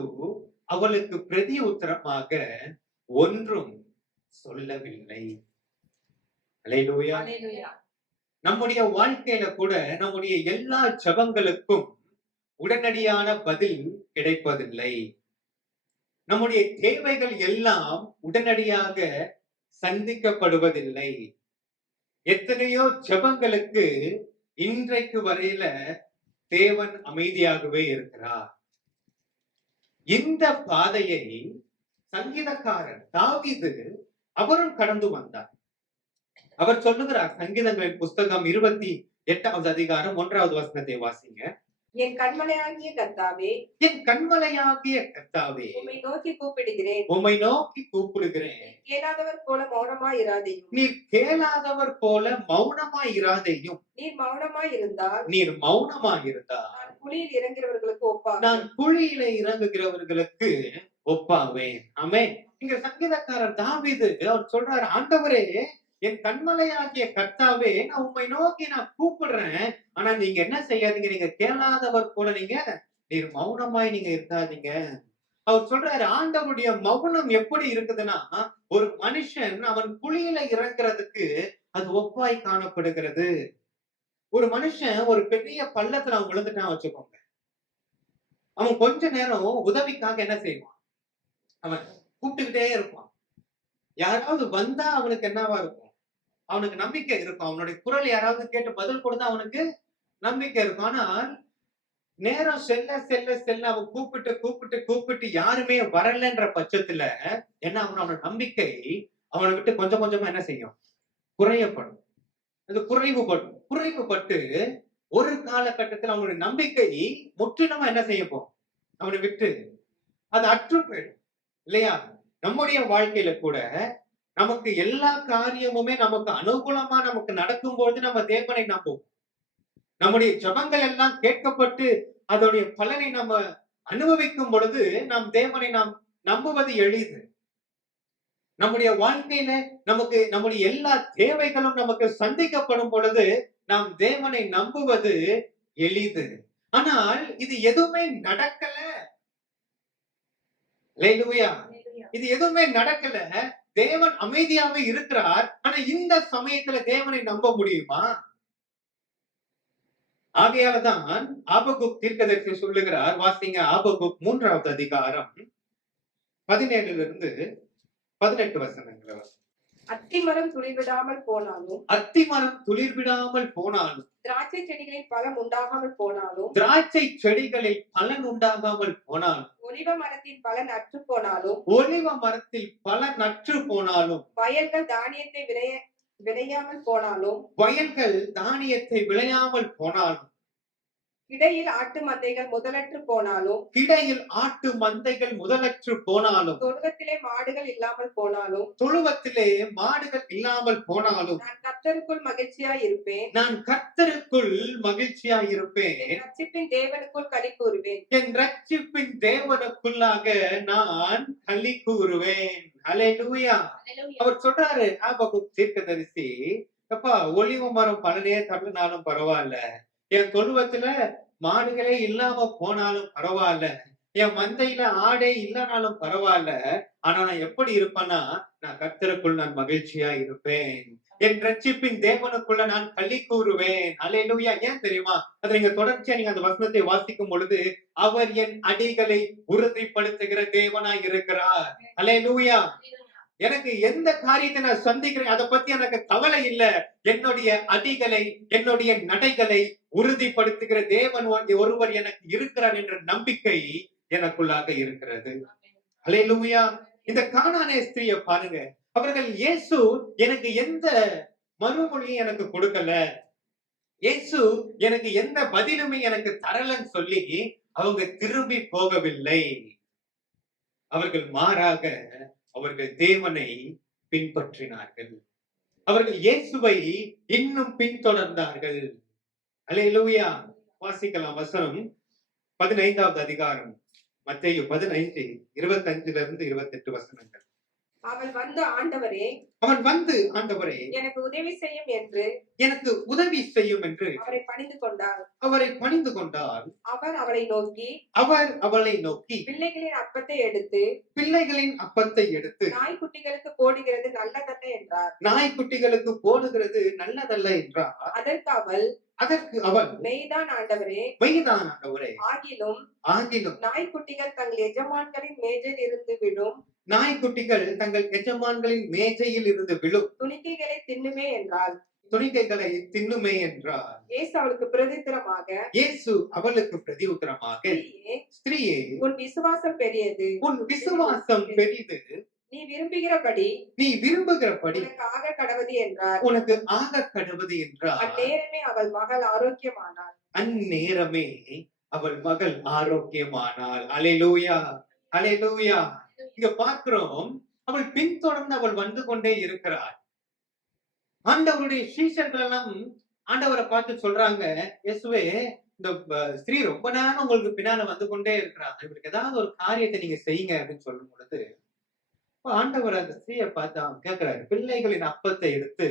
அவளுக்கு பிரதியுத்தரமாக ஒன்றும் சொல்லவில்லை. அல்லேலூயா. நம்முடைய வாழ்க்கையில கூட நம்முடைய எல்லா ஜெபங்களுக்கும் உடனடியான பதில் கிடைப்பதில்லை. நம்முடைய தேவைகள் எல்லாம் உடனடியாக சந்திக்கப்படுவதில்லை. எத்தனையோ ஜெபங்களுக்கு இன்றைக்கு வரையில தேவன் அமைதியாகவே இருக்கிறார். இந்த பாதையை சங்கீதக்காரன் தாவீது அவரும் கடந்து வந்தார். அவர் சொல்லுகிறார். சங்கீதங்களின் புஸ்தகம் 28வது அதிகாரம் 1வது வசனத்தை வாசிங்க. என் கண்மலையாகிய கர்த்தாவே, உம்மை நோக்கி கூப்பிடுகிறேன். நீர் கேளாதவர் போல மௌனமாயிராதேயும். நீர் மௌனமாயிருந்தால் நான் குழியில இறங்குகிறவர்களுக்கு ஒப்பாவேன். ஆமென். இங்க சங்கீதக்காரர் தாவீது அவர் சொல்றாரு, ஆண்டவரே, என் கண்மலையாகிய கர்த்தாவே, நான் உம்மை நோக்கி நான் கூப்பிடுறேன். ஆனா நீங்க என்ன செய்யாதீங்க, நீங்க கேளாதவர் போல நீர் மௌனமாய் இருக்காதீங்க. அவர் சொல்றாரு, ஆண்டவருடைய மௌனம் எப்படி இருக்குதுன்னா, ஒரு மனுஷன் அவன் குழியில இறங்குறதுக்கு அது ஒப்பாய் காணப்படுகிறது. ஒரு மனுஷன் ஒரு பெரிய பள்ளத்துல அவன் விழுந்துட்டான் வச்சுக்கோங்க, அவன் கொஞ்ச நேரம் உதவிக்காக என்ன செய்வான், அவன் கூப்பிட்டுக்கிட்டே இருப்பான். யாராவது வந்தா அவனுக்கு என்னவா இருக்கும், அவனுக்கு நம்பிக்கை இருக்கும். அவனுடைய குரல் யாராவது கேட்டு பதில் கொடுத்தா அவனுக்கு நம்பிக்கை இருக்கும். ஆனால் நேரம் செல்ல செல்ல செல்ல அவன் கூப்பிட்டு யாருமே வரலன்ற பட்சத்துல என்ன ஆகும், அவனோட நம்பிக்கை அவனை விட்டு கொஞ்சம் கொஞ்சமா என்ன செய்யும், குறையப்படும். அது குறைவுபட்டு ஒரு காலகட்டத்தில் அவனுடைய நம்பிக்கை முற்றிலுமா என்ன செய்ய போகும், அவனை விட்டு அது அற்று போயிடும். இல்லையா? நம்முடைய வாழ்க்கையில கூட நமக்கு எல்லா காரியமுமே நமக்கு அனுகூலமா நமக்கு நடக்கும்போது நம்ம தேவனை நம்புவோம். நம்முடைய ஜெபங்கள் எல்லாம் கேட்கப்பட்டு அதோடைய பலனை நம்ம அனுபவிக்கும் பொழுது நாம் தேவனை நாம் நம்புவது எளிது. நம்முடைய வாழ்க்கையில நமக்கு நம்முடைய எல்லா தேவைகளும் நமக்கு சந்திக்கப்படும் பொழுது நாம் தேவனை நம்புவது எளிது. ஆனால் இது எதுவுமே நடக்கல. அல்லேலூயா. இது எதுவுமே நடக்கல. தேவன் அமைதியாவே இருக்கிறார். ஆனா இந்த சமயத்துல தேவனை நம்ப முடியுமா? ஆகையால்தான் ஆபகுக் தீர்க்கதரிசி சொல்லுகிறார். வாசிங்க, ஆபகுக் 3வது அதிகாரம் 17லிருந்து 18 வசனங்கள். அத்திமரம் துளிர்விடாமல் போனாலும், திராட்சை செடிகளில் பலன் உண்டாகாமல் போனாலும், ஒலிவ மரத்தில் பலன் அற்று போனாலும், வயல்கள் தானியத்தை விளையாமல் போனாலும், இடையில் ஆட்டு மந்தைகள் முதலற்று போனாலும், கிடையில் ஆட்டு மந்தைகள் முதலற்று போனாலும், தொழுவத்திலே மாடுகள் இல்லாமல் போனாலும், தொழுவத்திலே மாடுகள் இல்லாமல் போனாலும், நான் கர்த்தருக்குள் மகிழ்ச்சியாய் இருப்பேன். நான் கர்த்தருக்குள் மகிழ்ச்சியாய் இருப்பேன். என் ரட்சிப்பின் தேவனுக்குள் களி கூறுவேன். என் ரட்சிப்பின் தேவனுக்குள்ளாக நான் களி கூறுவேன். ஹல்லேலூயா. அவர் சொல்றாரு ஆபகுக் தீர்க்கதரிசி, அப்பா ஒலிவ மரம் பலனே தள்ளினாலும் பரவாயில்ல, என் தொழுவத்துல மாடுகளே இல்லாம போனாலும் பரவாயில்ல, என் மந்தையில ஆடே இல்லைனாலும் பரவாயில்ல, ஆனா நான் எப்படி இருப்பேன்னா, நான் கர்த்தருக்குள் நான் மகிழ்ச்சியா இருப்பேன். என் ரட்சிப்பின் தேவனுக்குள்ள நான் களி கூறுவேன். அல்லேலூயா. ஏன் தெரியுமா? அதை நீங்க தொடர்ச்சியா நீங்க அந்த வசனத்தை வாசிக்கும் பொழுது, அவர் என் அடிகளை உறுதிப்படுத்துகிற தேவனாய் இருக்கிறார். அல்லேலூயா. எனக்கு எந்த காரியத்தை நான் சந்திக்கிறேன் அதை பத்தி எனக்கு கவலை இல்ல. என்னுடைய அடிகளை, என்னுடைய நடைகளை உறுதிப்படுத்துகிற தேவன் ஒருவர் எனக்கு இருக்கிறார் என்ற நம்பிக்கை எனக்குள்ளாக இருக்கிறது. அல்லேலூயா. இந்த கானானே ஸ்திரியை பாருங்க, அவர்கள் இயேசு எனக்கு எந்த மறுமொழியும் எனக்கு கொடுக்கல, இயேசு எனக்கு எந்த பதிலுமே எனக்கு தரலன்னு சொல்லி அவங்க திரும்பி போகவில்லை. அவர்கள் மாறாக அவர்கள் தேவனை பின்பற்றினார்கள். அவர்கள் இயேசுவை இன்னும் பின்தொடர்ந்தார்கள். அல்லேலூயா. வாசிக்கலாம் வசனம் 15வது அதிகாரம் மத்தேயு 15 25 வசனங்கள். அவன் வந்து ஆண்டவரே, அவன் வந்து ஆண்டவரே எனக்கு உதவி செய்யும் என்று எனக்கு உதவி செய்யும் என்று அவரை பணிந்து கொண்டார். அவரை பணிந்து கொண்டால், அவர் அவளை நோக்கி, அவர் அவளை நோக்கி பிள்ளைகளின் அப்பத்தை எடுத்து பிள்ளைகளின் அப்பத்தை எடுத்து நாய்க்குட்டிகளுக்கு போடுகிறது நல்லதல்ல என்றார். நாய்க்குட்டிகளுக்கு போடுகிறது நல்லதல்ல என்றார். அதற்கு அவள் மெய்தான் ஆண்டவரே, மெய்தான் ஆண்டவரே, ஆகிலும் நாய்க்குட்டிகள் தங்கள் எஜமான்களின் மேஜையில் இருந்து விழும், நாய்க்குட்டிகள் தங்கள் எஜமான்களின் மேஜையில் இருந்து விழும் துணிக்கைகளை தின்னுமே என்றார். துணிக்கைகளை தின்னுமே என்றார். இயேசு அவளுக்கு பிரதித்திரமாக, இயேசு அவளுக்கு பிரதியுத்தரமாக, ஸ்திரீயே, உன் விசுவாசம் பெரியது, உன் விசுவாசம் பெரிது, நீ விரும்புகிறபடி உனக்கு ஆக கடவுது என்றார். உனக்கு ஆக கடவுது என்றார். அந்நேரமே அவள் மகள் ஆரோக்கியமானாள். அந்நேரமே அவள் மகள் ஆரோக்கியமானாள். அல்லேலூயா. அல்லேலூயா. இங்க பார்க்கிறோம், அவள் பின்தொடர்ந்து அவள் வந்து கொண்டே இருக்கிறாள். ஆண்டவருடைய சீஷர்கள் எல்லாம் ஆண்டவரை பார்த்து சொல்றாங்க, இயேசுவே, இந்த ஸ்திரீ ரொம்ப நேரம் உங்களுக்கு பின்னால வந்து கொண்டே இருக்கிறாங்க, இவருக்கு ஏதாவது ஒரு காரியத்தை நீங்க செய்யுங்க அப்படின்னு சொல்லும் பொழுது, ஆண்டவர் அந்த ஸ்திரீயை பார்த்து அவன் கேட்கிறாரு, பிள்ளைகளின் அப்பத்தை எடுத்து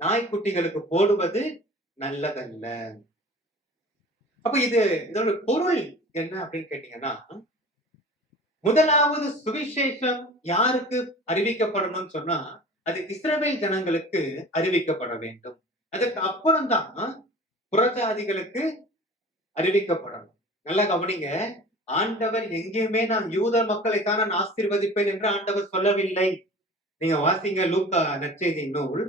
நாய்க்குட்டிகளுக்கு போடுவது நல்லதல்ல. அப்ப இதோட பொருள் என்ன அப்படின்னு கேட்டீங்கன்னா, முதலாவது சுவிசேஷம் யாருக்கு அறிவிக்கப்படணும்னு சொன்னா, அது இஸ்ரவேல் ஜனங்களுக்கு அறிவிக்கப்பட வேண்டும். அதுக்கு அப்புறம் தான் புறஜாதிகளுக்கு அறிவிக்கப்படணும். நல்லா கவனிங்க, ஆண்டவர் எங்கேயுமே நான் யூத மக்களைத்தான் நான் ஆசீர்வதிப்பேன் என்று ஆண்டவர் சொல்லவில்லை. நீங்க வாசிங்க லூக்கா நற்செய்தி நூல்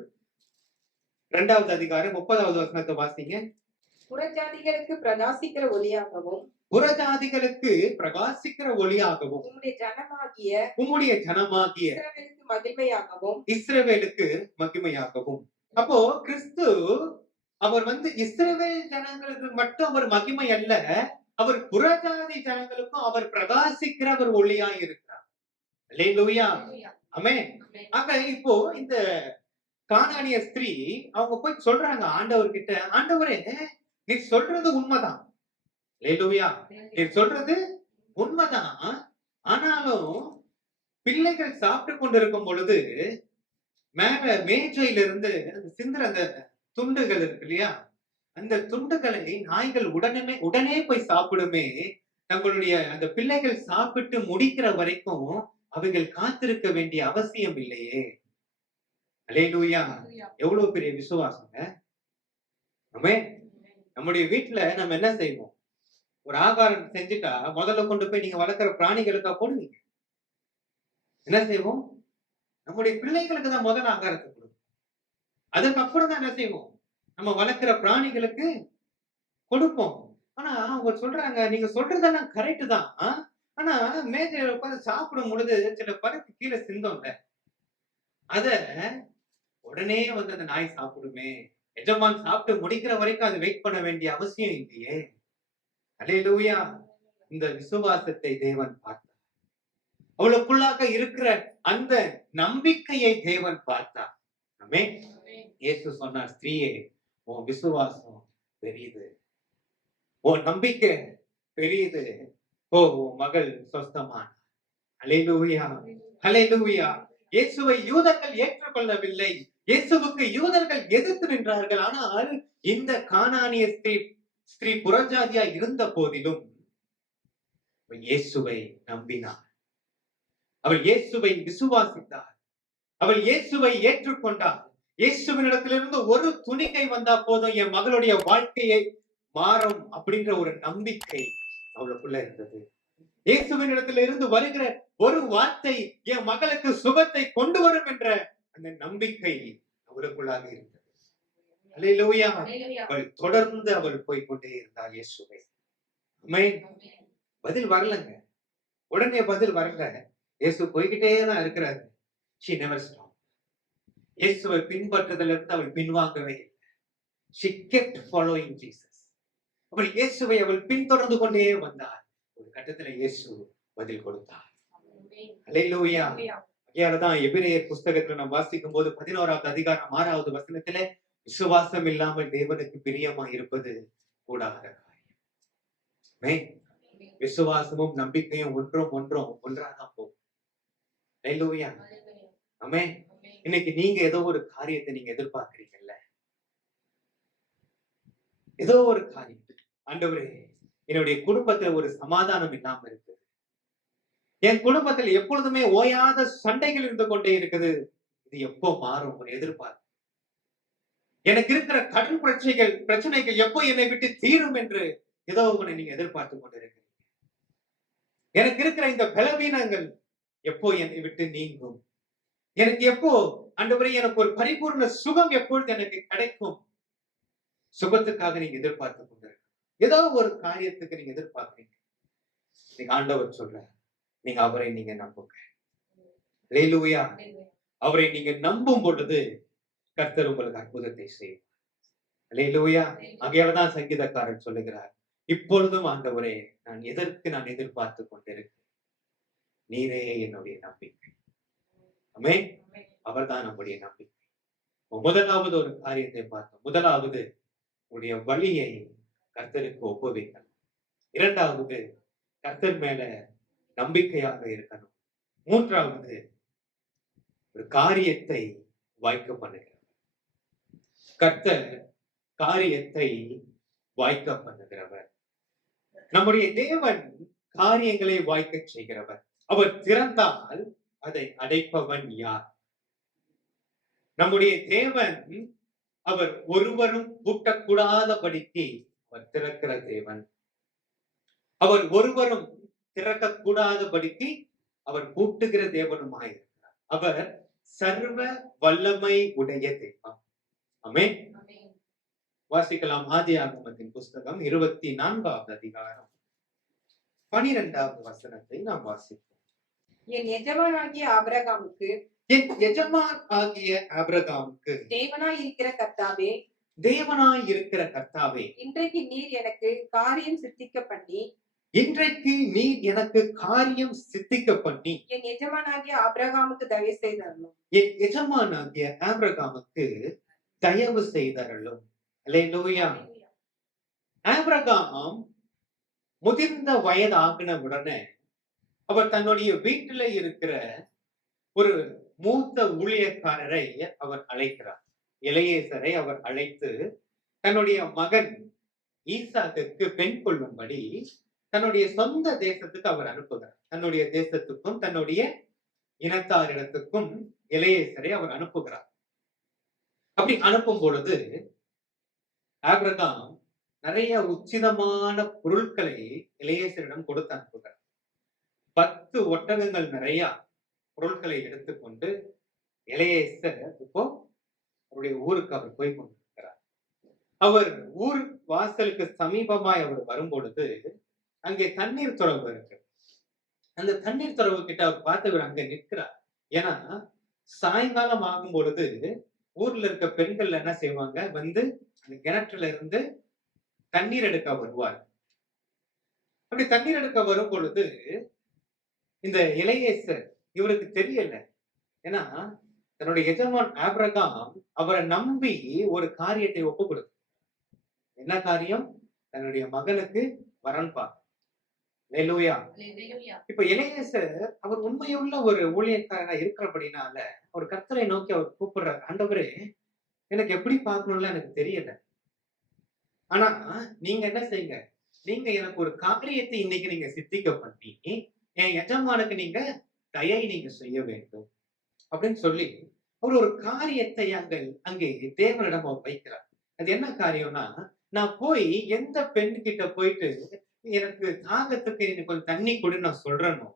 2வது அதிகாரம் 30வது வசனத்தை வாசிங்க. புறஜாதிகளுக்கு பிரகாசிக்கிற ஒளியாகவும், புறஜாதிகளுக்கு பிரகாசிக்கிற ஒளியாகவும், உம்முடைய ஜனமாகிய இஸ்ரவேலுக்கு மகிமையாகவும். அப்போ கிறிஸ்து அவர் வந்து இஸ்ரவேல் ஜனங்களுக்கு மட்டும் அவர் மகிமை அல்ல, அவர் புறஜாதி ஜனங்களுக்கும் அவர் பிரகாசிக்கிற ஒரு ஒளியாய் இருக்கிறார். அல்லேலூயா. ஆமென். ஆக இப்போ இந்த கானானிய ஸ்திரீ அவங்க போய் சொல்றாங்க ஆண்டவர்கிட்ட, ஆண்டவரே, நீ சொல்றது உண்மைதான், அல்லேலூயா, நீ சொல்றது உண்மைதான், ஆனாலும் பிள்ளைகள் சாப்பிட்டு கொண்டிருக்கும் பொழுது மேல மேஜையிலிருந்து சிந்துற அந்த துண்டுகள் இருக்கு இல்லையா, அந்த துண்டுகளை நாய்கள் உடனே போய் சாப்பிடுமே, தங்களுடைய அந்த பிள்ளைகள் சாப்பிட்டு முடிக்கிற வரைக்கும் அவைகள் காத்திருக்க வேண்டிய அவசியம் இல்லையே. அல்லேலூயா. எவ்வளவு பெரிய விசுவாசங்க. நம்முடைய வீட்டுல நம்ம என்ன செய்வோம், ஒரு ஆகாரம் செஞ்சுட்டா முதல்ல கொண்டு போய் நீங்க வளர்க்கிற பிராணிகளுக்கா போடுவீங்க? என்ன செய்வோம், நம்முடைய பிள்ளைகளுக்கு தான் முதல் ஆகாரத்தை கொடுக்கும். அதுக்கப்புறம் தான் என்ன செய்வோம், நம்ம வளர்க்கிற பிராணிகளுக்கு கொடுப்போம். ஆனா அவங்க சொல்றாங்க, நீங்க சொல்றதெல்லாம் கரெக்ட் தான், ஆனா மேஜையில உட்கார்ந்து சாப்பிடும் பொழுது சில பருப்பு கீழே சிந்தோம்ல, அத உடனே வந்து அந்த நாய் சாப்பிடுமே, எஜமான் சாப்பிட்டு முடிக்கிற வரைக்கும் அது வெயிட் பண்ண வேண்டிய அவசியம் இல்லையே. அல்லேலூயா. இந்த விசுவாசத்தை தேவன் பார்த்தார். அவளுக்குள்ளாக இருக்கிற அந்த நம்பிக்கையை தேவன் பார்த்தார். ஆமென். இயேசு சொன்னார், ஸ்திரீயே, உன் விசுவாசம் பெரியது, உன் நம்பிக்கை பெரியது. ஓ, உன் மகள் சொஸ்தமான. அல்லேலூயா, அல்லேலூயா. இயேசுவை யூதர்கள் ஏற்றுக்கொள்ளவில்லை. இயேசுவுக்கு யூதர்கள் எதிர்த்து நின்றார்கள். ஆனால் இந்த கானானிய ஸ்திரீ புறஜாதியா இருந்த போதிலும் இயேசுவை நம்பினார். அவள் இயேசுவை விசுவாசித்தார். அவள் இயேசுவை ஏற்றுக்கொண்டார். இயேசுவினிடத்திலிருந்து ஒரு துணிக்கை வந்தா போதும், என் மகளுடைய வாழ்க்கையை மாறும் அப்படின்ற ஒரு நம்பிக்கை அவளுக்குள்ள இருந்தது. இயேசுவினிடத்திலிருந்து வருகிற ஒரு வார்த்தை என் மகளுக்கு சுகத்தை கொண்டு வரும் என்ற அந்த நம்பிக்கை அவளுக்குள்ளாக இருந்தது. அல்லேலூயா. அவள் தொடர்ந்து அவள் போய்கொண்டே இருந்தாள் இயேசுவை. ஆமென். பதில் வரலங்க. உடனே பதில் வரல. இயேசு போய்கிட்டே தான் இருக்கிறாரு. She never stopped. இயேசுவை பின்பற்றுதலிருந்து அவள் பின்வாங்கவே இல்லை. She kept following Jesus. அவள் இயேசுவை அவள் பின்தொடர்ந்து கொண்டே வந்தார். ஒரு கட்டத்துல இயேசு பதில் கொடுத்தார். அல்லேலூயா. அதனாலதான் எபிரேயர் புஸ்தகத்துல நாம் வாசிக்கும் போது 11வது அதிகாரம் 6வது வசனத்துல, விசுவாசம் இல்லாமல் தேவனுக்கு பிரியமா இருப்பது கூடாத காரியம். விசுவாசமும் நம்பிக்கையும் ஒன்றாதான் போகும். அல்லேலூயா. ஆமென். இன்னைக்கு நீங்க ஏதோ ஒரு காரியத்தை நீங்க எதிர்பார்க்கிறீங்கல்ல, ஏதோ ஒரு காரியம், ஆண்டவரே என்னுடைய குடும்பத்துல ஒரு சமாதானம் இல்லாம இருக்குது, என் குடும்பத்தில் எப்பொழுதுமே ஓயாத சண்டைகள் இருந்து கொண்டே இருக்குது, இது எப்போ மாறும் ஒரு எதிர்பார்ப்பு, எனக்கு இருக்கிற கடன் பிரச்சனைகள் எப்போ என்னை விட்டு தீரும் என்று ஏதோ ஒன்று நீங்க எதிர்பார்த்து கொண்டிருக்கிறீங்க. எனக்கு இருக்கிற இந்த பலவீனங்கள் எப்போ என்னை விட்டு நீங்கும், எனக்கு எப்போ ஆண்டவரே எனக்கு ஒரு பரிபூர்ண சுகம் எப்பொழுது எனக்கு கிடைக்கும், சுகத்துக்காக நீங்க எதிர்பார்த்து கொண்டிருக்க, ஏதோ ஒரு காரியத்துக்கு நீங்க எதிர்பார்க்கிறீங்க. நீங்க ஆண்டவர் சொல்ற, நீங்க அவரை நீங்க நம்புங்க. அல்லேலூயா. அவரை நீங்க நம்பும் பொழுது கர்த்தர் உங்களுக்கு அற்புதத்தை செய்வார். அல்லேலூயா. ஆகையாலதான் சங்கீதக்காரன் சொல்லுகிறார், இப்பொழுதும் ஆண்டவரே நான் எதிர்பார்த்து கொண்டிருக்கிறேன், நீரே என்னுடைய நம்பிக்கை. ஆமென். அவர்தான் நம்முடைய நம்பிக்கை. முதலாவது ஒரு காரியத்தை பார்த்தோம். முதலாவது உடைய வழியை கர்த்தருக்கு ஒப்புவிக்கணும். இரண்டாவது கர்த்தர் மேல நம்பிக்கையாக இருக்கணும். மூன்றாவது ஒரு காரியத்தை வாய்க்க பண்ணுகிறவர். கர்த்தர் காரியத்தை வாய்க்க பண்ணுகிறவர். நம்முடைய தேவன் காரியங்களை வாய்க்க செய்கிறவர். அவர் திறந்தால் அதை அடைப்பவன் யார்? நம்முடைய தேவன் அவர் ஒருவரும் பூட்டக்கூடாதபடிக்கு அவர் திறக்கிற தேவன். அவர் ஒருவரும் திறக்கக்கூடாதபடிக்கு அவர் பூட்டுகிற தேவனுமாயிருக்கிறார். அவர் சர்வ வல்லமை உடைய தெய்வம். ஆமென். வாசிக்கலாம். ஆதியாகமத்தின் புஸ்தகம் 24வது அதிகாரம் 12வது வசனத்தை நாம் வாசிப்போம். என் எஜமானாகிய ஆபிரகாமுக்கு தேவனாய் இருக்கிற கர்த்தாவே, இன்றைக்கு நீர் எனக்கு காரியம் சித்திக்க பண்ணி என் எஜமானாகிய ஆபிரகாமுக்கு தயவு செய்தருளும். அல்லேலூயா. ஆபிரகாம் முதிர்ந்த வயது ஆகின உடனே அவர் தன்னுடைய வீட்டில இருக்கிற ஒரு மூத்த ஊழியக்காரரை அவர் அழைக்கிறார். எலியேசரை அவர் அழைத்து தன்னுடைய மகன் ஈசாக்குக்கு பெண் கொள்ளும்படி தன்னுடைய சொந்த தேசத்துக்கு அவர் அனுப்புகிறார். தன்னுடைய தேசத்துக்கும் தன்னுடைய இனத்தாரிடத்துக்கும் எலியேசரை அவர் அனுப்புகிறார். அப்படி அனுப்பும் பொழுது ஆபிரகாம் நிறைய உச்சிதமான பொருட்களை எலியேசரிடம் கொடுத்து அனுப்புகிறார். 10 ஒட்டகங்கள் நிறைய பொருட்களை எடுத்துக்கொண்டு எலியேசர் இப்போ அவருடைய ஊருக்கு அவர் போய் கொண்டிருக்கிறார். அவர் ஊர் வாசலுக்கு சமீபமாய் அவர் வரும் பொழுது அங்கே தண்ணீர் துறவு இருக்கு. அந்த தண்ணீர் துறவு கிட்ட அவர் பார்த்தவர் அங்க நிற்கிறார். ஏன்னா சாயங்காலம் ஆகும் பொழுது ஊர்ல இருக்க பெண்கள் என்ன செய்வாங்க, வந்து அந்த கிணற்றுல இருந்து தண்ணீர் எடுக்க வருவார். அப்படி தண்ணீர் எடுக்க வரும் பொழுது இந்த எலியேசர் இவருக்கு தெரியல. ஏன்னா தன்னுடைய எஜமான் ஆபிரகாம் அவரை நம்பி ஒரு காரியத்தை ஒப்பு கொடுத்தார். என்ன காரியம்? தன்னுடைய மகனுக்கு வரன் பார்க்க. அல்லேலூயா. இப்ப எலியேசர் அவர் உண்மையுள்ள ஒரு ஊழியக்காரனா இருக்கிறபடினால அவர் கர்த்தரை நோக்கி அவர் கூப்பிடுறார், ஆண்டவரே எனக்கு எப்படி பார்க்கணும்ல எனக்கு தெரியல. ஆனா நீங்க என்ன செய்யுங்க, நீங்க எனக்கு ஒரு காரியத்தை இன்னைக்கு நீங்க சித்திக்க பண்ணி என் எஜமானுக்கு நீங்க தயை நீங்க செய்ய வேண்டும் அப்படின்னு சொல்லி அவர் ஒரு காரியத்தை அங்கே தேவனிடம் அவர் வைக்கிறார். அது என்ன காரியம்னா, நான் போய் எந்த பெண் கிட்ட போயிட்டு எனக்கு தாகத்துக்கு எனக்கு கொஞ்சம் தண்ணி கொடு நான் சொல்றேனோ,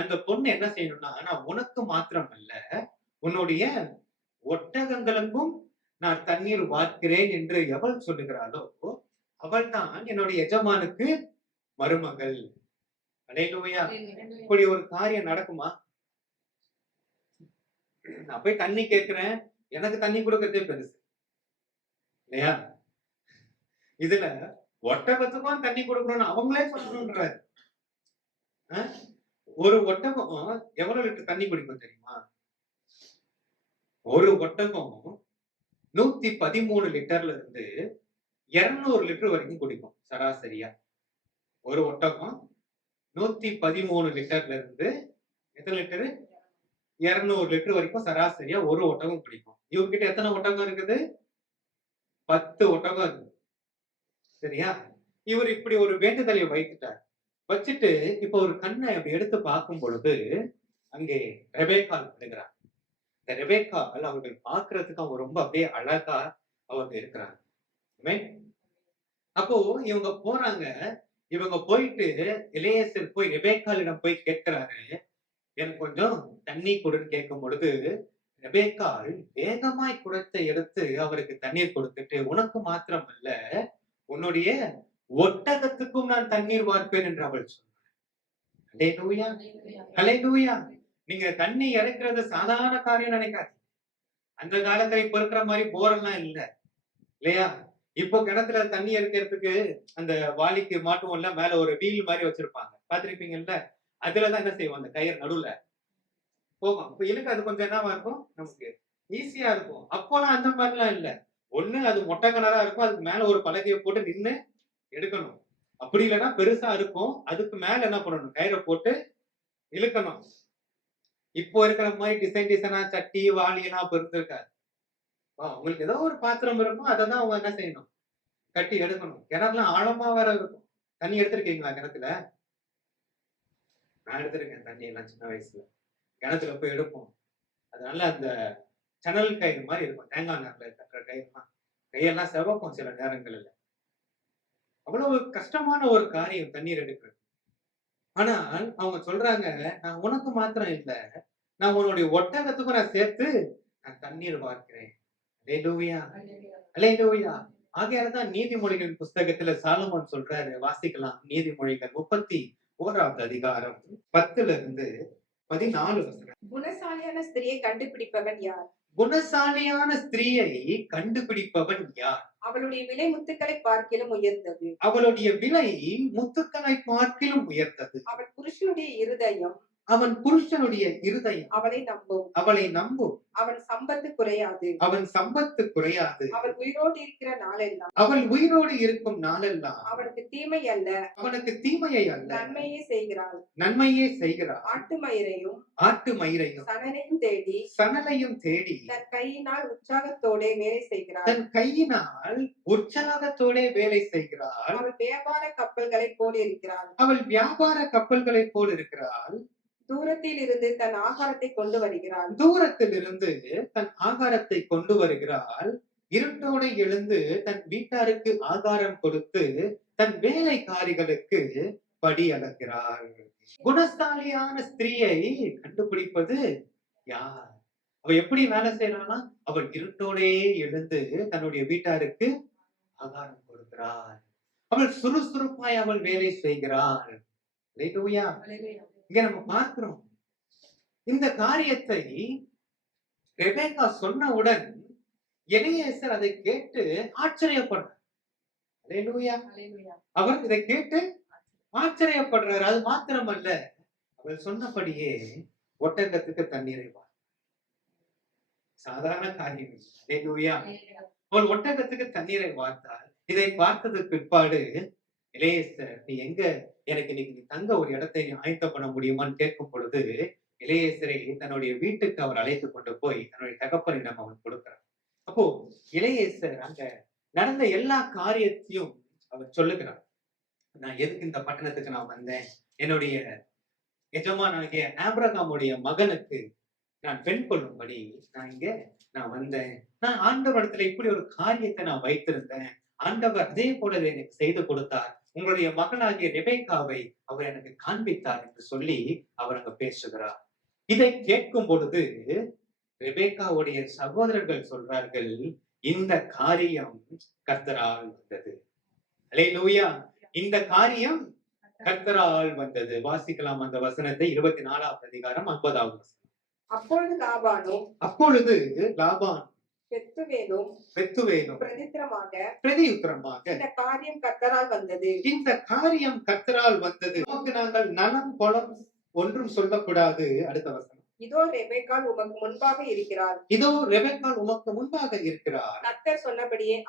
அந்த பொண்ணு என்ன செய்யணும்னா, நான் உனக்கு மாத்திரம் அல்ல உன்னுடைய ஒட்டகங்களுக்கும் நான் தண்ணீர் வார்க்கிறேன் என்று எவள் சொல்லுகிறாளோ அவள் தான் என்னுடைய எஜமானுக்கு மருமகள். அல்லேலூயா. இப்படி ஒரு காரியம் நடக்குமா? நான் போய் தண்ணி கேட்கிறேன், எனக்கு தண்ணி கொடுக்கறதே பெருசு இல்லையா? இதுல ஒட்டகத்துக்கும் தண்ணி கொடுக்கணும்னு அவங்களே சொல்லணும்ன்றாரு. ஒரு ஒட்டகம் எவ்வளவு லிட்டர் தண்ணி குடிக்கும் தெரியுமா? ஒரு ஒட்டகம் 113 லிட்டர்ல இருந்து 200 லிட்டர் வரைக்கும் குடிக்கும் சராசரியா. ஒரு ஒட்டகம் 113 லிட்டர்ல இருந்து எத்தனை லிட்டரு? 200 லிட்டர் வரைக்கும் சராசரியா ஒரு ஒட்டகம் குடிக்கும். இவங்க எத்தனை ஒட்டகம் இருக்குது? 10 ஒட்டகம் இருக்கு. சரியா? இவர் இப்படி ஒரு வேண்டுதலை வைத்துட்டார். வச்சுட்டு இப்ப ஒரு கண்ணை அப்படி எடுத்து பார்க்கும் பொழுது அங்கே ரெபேக்காள் வருகிறார். இந்த ரெபேக்காள் அவர்கள் பார்க்கிறதுக்கு அவங்க ரொம்ப அப்படியே அழகா அவங்க இருக்கிறாங்க. அப்போ இவங்க போறாங்க. இவங்க போயிட்டு எலியேசர் போய் ரெபேக்காளிடம் போய் கேட்கிறாரு, எனக்கு கொஞ்சம் தண்ணி கொடுன்னு கேட்கும் பொழுது ரெபேக்காள் வேகமாய் குடத்தை எடுத்து அவருக்கு தண்ணீர் கொடுத்துட்டு, உனக்கு மாத்திரம் அல்ல உன்னுடைய ஒட்டகத்துக்கும் நான் தண்ணீர் வார்ப்பேன் என்று அவள் சொன்னார். அல்லேலூயா. அல்லேலூயா. நீங்க தண்ணி இறக்குறது சாதாரண காரியம் நினைக்காது. அந்த காலத்துல இப்ப இருக்கிற மாதிரி போரெல்லாம் இல்ல இல்லையா? இப்போ கிணத்துல தண்ணி எடுக்கிறதுக்கு அந்த வாளிக்கு மாட்டுவோம்ல, மேல ஒரு வீல் மாதிரி வச்சிருப்பாங்க, பாத்திருப்பீங்கல்ல? அதுலதான் என்ன செய்வோம், அந்த கயிறு நடுவுல போகும். இப்ப இழுக்க அது கொஞ்சம் என்னவா இருக்கும், நமக்கு ஈஸியா இருக்கும். அப்போலாம் அந்த மாதிரிலாம் இல்ல. ஒண்ணு அது மொட்டை கிணறா இருக்கும், அதுக்கு மேல ஒரு பலகையை போட்டு நின்னு எடுக்கணும். அப்படி இல்லைன்னா பெருசா இருக்கும், அதுக்கு மேல என்ன பண்ணணும், கயிறை போட்டு இழுக்கணும். இப்போ இருக்கிற மாதிரி டிசைன் டிசைனா சட்டி வாளி எல்லாம் அப்ப இருந்திருக்காது. உங்களுக்கு ஏதோ ஒரு பாத்திரம் இருக்கும், அதை தான் அவங்க என்ன செய்யணும், கட்டி எடுக்கணும். கிணறுலாம் ஆழமா வேற இருக்கும். தண்ணி எடுத்திருக்கீங்களா கிணத்துல? நான் எடுத்திருக்கேன் தண்ணி எல்லாம் சின்ன வயசுல. கிணத்துல போய் எடுப்போம். அதனால அந்த சணல் கயிறு மாதிரி இருக்கும், தேங்காய் நார்ல கட்டுற கயிறுலாம். கையெல்லாம் செவக்கும் சில நேரங்கள்ல. அவ்வளவு கஷ்டமான ஒரு காரியம் தண்ணீர் எடுக்கிறது. ஆனால் அவங்க சொல்றாங்க, நான் உனக்கு மாத்திரம் இல்ல, நான் உன்னுடைய ஒட்டகத்துக்கும் நான் சேர்த்து நான் தண்ணீர் பார்க்கிறேன். அல்லேலூயா. அல்லேலூயா. ஆகையாலதான் நீதிமொழிகளின் புஸ்தகத்துல சாலமோன் சொல்றாரு, வாசிக்கலாம். நீதிமொழிகள் 31வது அதிகாரம் 10ல இருந்து 14 வசனம். குணசாலியான ஸ்திரியை கண்டுபிடிப்பவன் யார்? குணசாலியான ஸ்திரீயை கண்டுபிடிப்பவன் யார்? அவளுடைய விலை முத்துக்களை பார்க்கிலும் உயர்ந்தது. அவளுடைய விலை முத்துக்களை பார்க்கிலும் உயர்ந்தது. அவள் புருஷனுடைய இருதயம் அவன் புருஷனுடைய இருதயம் அவளை நம்பும். அவளை நம்பும். அவன் சம்பத்து குறையாது. அவன் சம்பத்து குறையாது. அவள் உயிரோடு இருக்கிற நாளெல்லாம் அவள் உயிரோடு இருக்கும் நாளெல்லாம் அவனுக்கு தீமை அல்ல, அவனுக்கு தீமையை அல்ல நன்மையே செய்கிறாள். நன்மையே செய்கிறாள். ஆட்டு மயிரையும் ஆட்டு மயிரையும் சணலையும் தேடி சணலையும் தேடி தன் கையினால் உற்சாகத்தோட வேலை செய்கிறாள். தன் கையினால் உற்சாகத்தோட வேலை செய்கிறாள். அவள் வியாபார கப்பல்களை போல் இருக்கிறாள். அவள் வியாபார கப்பல்களை போல் இருக்கிறாள். தூரத்தில் இருந்து தன் ஆகாரத்தை கொண்டு வருகிறாள். தூரத்தில் இருந்து தன் ஆகாரத்தை கொண்டு வருகிறாள். இருட்டோடு எழுந்து தன் வீட்டாருக்கு ஆகாரம் கொடுத்து தன் வேலைக்காரிகளுக்கு படி அளக்கிறாள். குணசாலியான ஸ்திரீயை கண்டுபிடிப்பது யார்? அவ எப்படி வேலை செய்யறான்னா, அவள் இருட்டோடே எழுந்து தன்னுடைய வீட்டாருக்கு ஆகாரம் கொடுக்கிறாள். அவள் சுறுசுறுப்பாய் அவள் வேலை செய்கிறாள். அல்லேலூயா. இங்க நம்ம பார்க்கிறோம், இந்த காரியத்தை ரெபேக்கா சொன்னவுடன் எலியேசர் அதை கேட்டு ஆச்சரியப்படுறார். அல்லேலூயா. அவர் இதை கேட்டு ஆச்சரியப்படுறாரு. அது மாத்திரமல்ல, அவர் சொன்னபடியே ஒட்டகத்துக்கு தண்ணீரை சாதாரண காரியம் இல்லை. அல்லேலூயா. அவள் ஒட்டகத்துக்கு தண்ணீரை வார்த்தாள். இதை பார்த்ததுக்கு பிற்பாடு எலியேசர், நீ எங்க எனக்கு இன்னைக்கு நீ தங்க ஒரு இடத்தை நீ ஆயத்தம் பண்ண முடியுமான்னு கேட்கும் பொழுது, எலியேசரை தன்னுடைய வீட்டுக்கு அவர் அழைத்து கொண்டு போய் தன்னுடைய தகப்பனிடம் அவன் கொடுக்கிறார். அப்போ எலியேசர் அங்க நடந்த எல்லா காரியத்தையும் அவர் சொல்லுகிறார். நான் எதுக்கு இந்த பட்டணத்துக்கு நான் வந்தேன், என்னுடைய எஜமானாகிய ஆபிரகாமுடைய மகனுக்கு நான் பெண் கொள்ளும்படி நான் வந்தேன். நான் ஆண்டவரிடத்துல இப்படி ஒரு காரியத்தை நான் வைத்திருந்தேன். ஆண்டவர் அதே போலவே எனக்கு செய்து கொடுத்தார். உங்களுடைய மகனாகிய ரெபேக்காவை அவர் எனக்கு காண்பித்தார் என்று சொல்லி அவர் அங்க பேசுகிறார். இதை கேட்கும் பொழுது ரெபேக்காவுடைய சகோதரர்கள் சொல்றார்கள், இந்த காரியம் கர்த்தரால் வந்தது. அல்லேலூயா. இந்த காரியம் கர்த்தரால் வந்தது. வாசிக்கலாம் அந்த வசனத்தை, 24வது அதிகாரம் 50வது வசனம். அப்பொழுது லாபான் பெத்துவேலும் பிரதியுத்தரமாக இந்த காரியம் கர்த்தரால் வந்தது. நமக்கு நாங்கள் நலம் பலம் ஒன்றும் சொல்லக்கூடாது. அடுத்த வசனம். இதோ ரெபெக்காள் உமக்கு முன்பாக இருக்கிறாள். கர்த்தர் சொன்னபடியே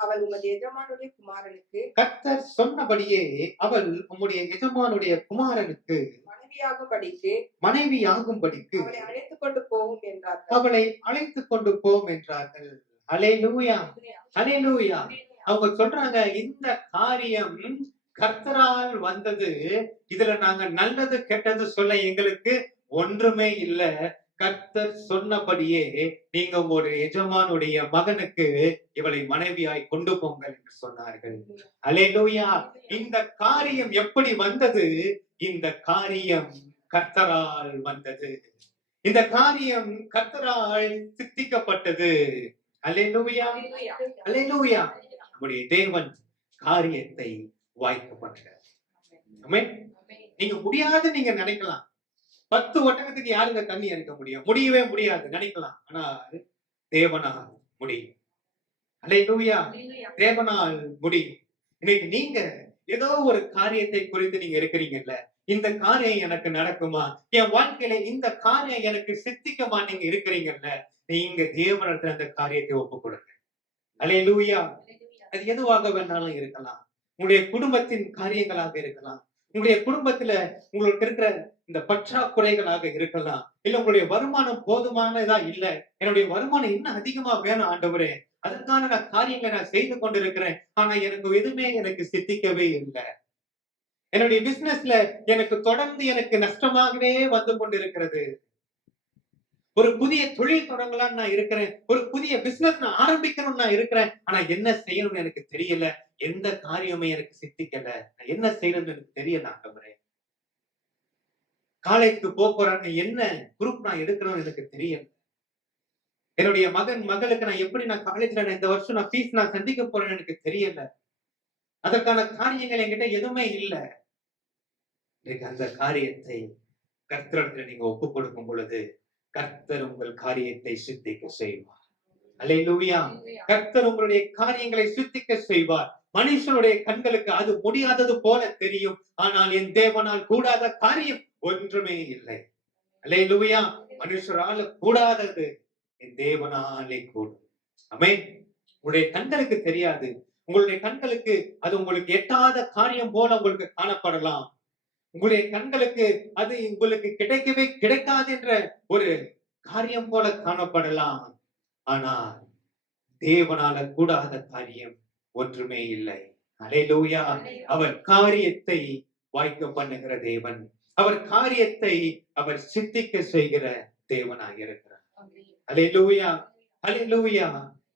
அவள் உமது எஜமானுடைய குமாரனுக்கு மனைவியாகும்படிக்கு அவளை அழைத்துக் கொண்டு போவோம் என்றார்கள். அல்லேலூயா. அல்லேலூயா. அவங்க சொல்றாங்க, இந்த காரியம் கர்த்தரால் வந்தது. இதுல நாங்க நல்லது கெட்டது சொல்ல எங்களுக்கு ஒன்றுமே இல்ல. கர்த்தர் சொன்னபடியே நீங்க ஒரு எஜமானுடைய மகனுக்கு இவளை மனைவியாய் கொண்டு போங்கள் என்று சொன்னார்கள். அல்லேலூயா. இந்த காரியம் எப்படி வந்தது? இந்த காரியம் கர்த்தரால் வந்தது. இந்த காரியம் கர்த்தரால் சித்திக்கப்பட்டது. அல்லேலூயா. அல்லேலூயா. நம்முடைய தேவன் காரியத்தை வாய்க்க பண்ணுகிறார். ஆமென். நீங்க முடியாது நீங்க நினைக்கலாம். 10 ஒட்டகத்துக்கு யாருங்க தண்ணி அடிக்க முடியும்? முடியவே முடியாது நினைக்கலாம். ஆனால் தேவனால் முடியும். அல்லேலூயா. தேவனால் முடியும். இன்னைக்கு நீங்க ஏதோ ஒரு காரியத்தை குறித்து நீங்க இருக்கிறீங்கல்ல, இந்த காரியம் எனக்கு நடக்குமா, என் வாழ்க்கையில இந்த காரியம் எனக்கு சித்திக்குமா நீங்க இருக்கிறீங்கல்ல, நீங்க தேவனிடத்துல அந்த காரியத்தை ஒப்பு கொடுங்க. அல்லேலூயா. அது எதுவாக வேணாலும் இருக்கலாம். உங்களுடைய குடும்பத்தின் காரியங்களாக இருக்கலாம், உங்களுடைய குடும்பத்துல உங்களுக்கு இருக்கிற இந்த பற்றாக்குறைகளாக இருக்கலாம், இல்ல உங்களுடைய வருமானம் போதுமானதா இல்ல, என்னுடைய வருமானம் இன்னும் அதிகமா வேணும் ஆண்டவரே, அதற்கான நான் காரியங்களை நான் செய்து கொண்டிருக்கிறேன், ஆனா எதுவுமே எனக்கு சித்திக்கவே இல்லை. என்னுடைய பிசினஸ்ல தொடர்ந்து எனக்கு நஷ்டமாகவே வந்து கொண்டிருக்கிறது. ஒரு புதிய தொழில் தொடங்கலாம்னு நான் இருக்கிறேன், ஒரு புதிய பிசினஸ் நான் ஆரம்பிக்கணும்னு நான் இருக்கிறேன், ஆனா என்ன செய்யணும்னு எனக்கு தெரியல, எந்த காரியமே எனக்கு சித்திக்கல, நான் என்ன செய்யணும்னு எனக்கு தெரியல ஆண்டவரே. காலேஜுக்கு போறாங்க, என்ன குரூப் நான் எடுக்கணும்னு எனக்கு தெரியல. என்னுடைய மகளுக்கு நான் எப்படி காலேஜ்ல இந்த வருஷம் நான் ஃபீஸ் நான் சந்திக்க போறேன்னு எனக்கு தெரியல. அதற்கான காரியங்கள் என்கிட்ட எதுவுமே இல்லை. அந்த காரியத்தை கர்த்தரிடத்தில் நீங்க ஒப்பு கொடுக்கும் பொழுது கர்த்தர் உங்கள் காரியத்தை சித்திக்க செய்வார். அல்லேலூயா. கர்த்தர் உங்களுடைய காரியங்களை சித்திக்க செய்வார். மனுஷனுடைய கண்களுக்கு அது முடியாதது போல தெரியும், ஆனால் என் தேவனால் கூடாத காரியம் ஒன்றுமே இல்லை. அல்லேலூயா. மனுஷரால கூடாதது என் தேவனாலே கூடும். ஆமென். உங்களுடைய கண்களுக்கு தெரியாது, உங்களுடைய கண்களுக்கு அது உங்களுக்கு எட்டாத காரியம் போல உங்களுக்கு காணப்படலாம். உங்களுடைய கண்களுக்கு அது உங்களுக்கு கிடைக்கவே கிடைக்காது என்ற ஒரு காரியம் போல காணப்படலாம். ஆனால் தேவனால கூடாத காரியம் ஒன்றுமே இல்லை. அல்லேலூயா. அவர் காரியத்தை வாய்க்க பண்ணுகிற தேவன், அவர் காரியத்தை அவர் சித்திக்க செய்கிற தேவனாக இருக்கிறார். அல்லேலூயா. அல்லேலூயா.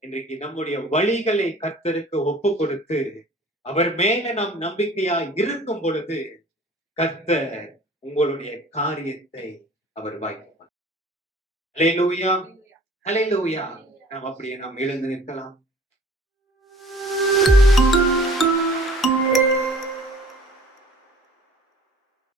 இன்றைக்கு நம்முடைய வழிகளை கர்த்தருக்கு ஒப்பு கொடுத்து அவர் மேல நாம் நம்பிக்கையா இருக்கும் பொழுது கர்த்தர் உங்களுடைய காரியத்தை அவர் வாய்ப்பார். அல்லேலூயா. அல்லேலூயா. நாம் அப்படியே நாம் எழுந்து நிற்கலாம்.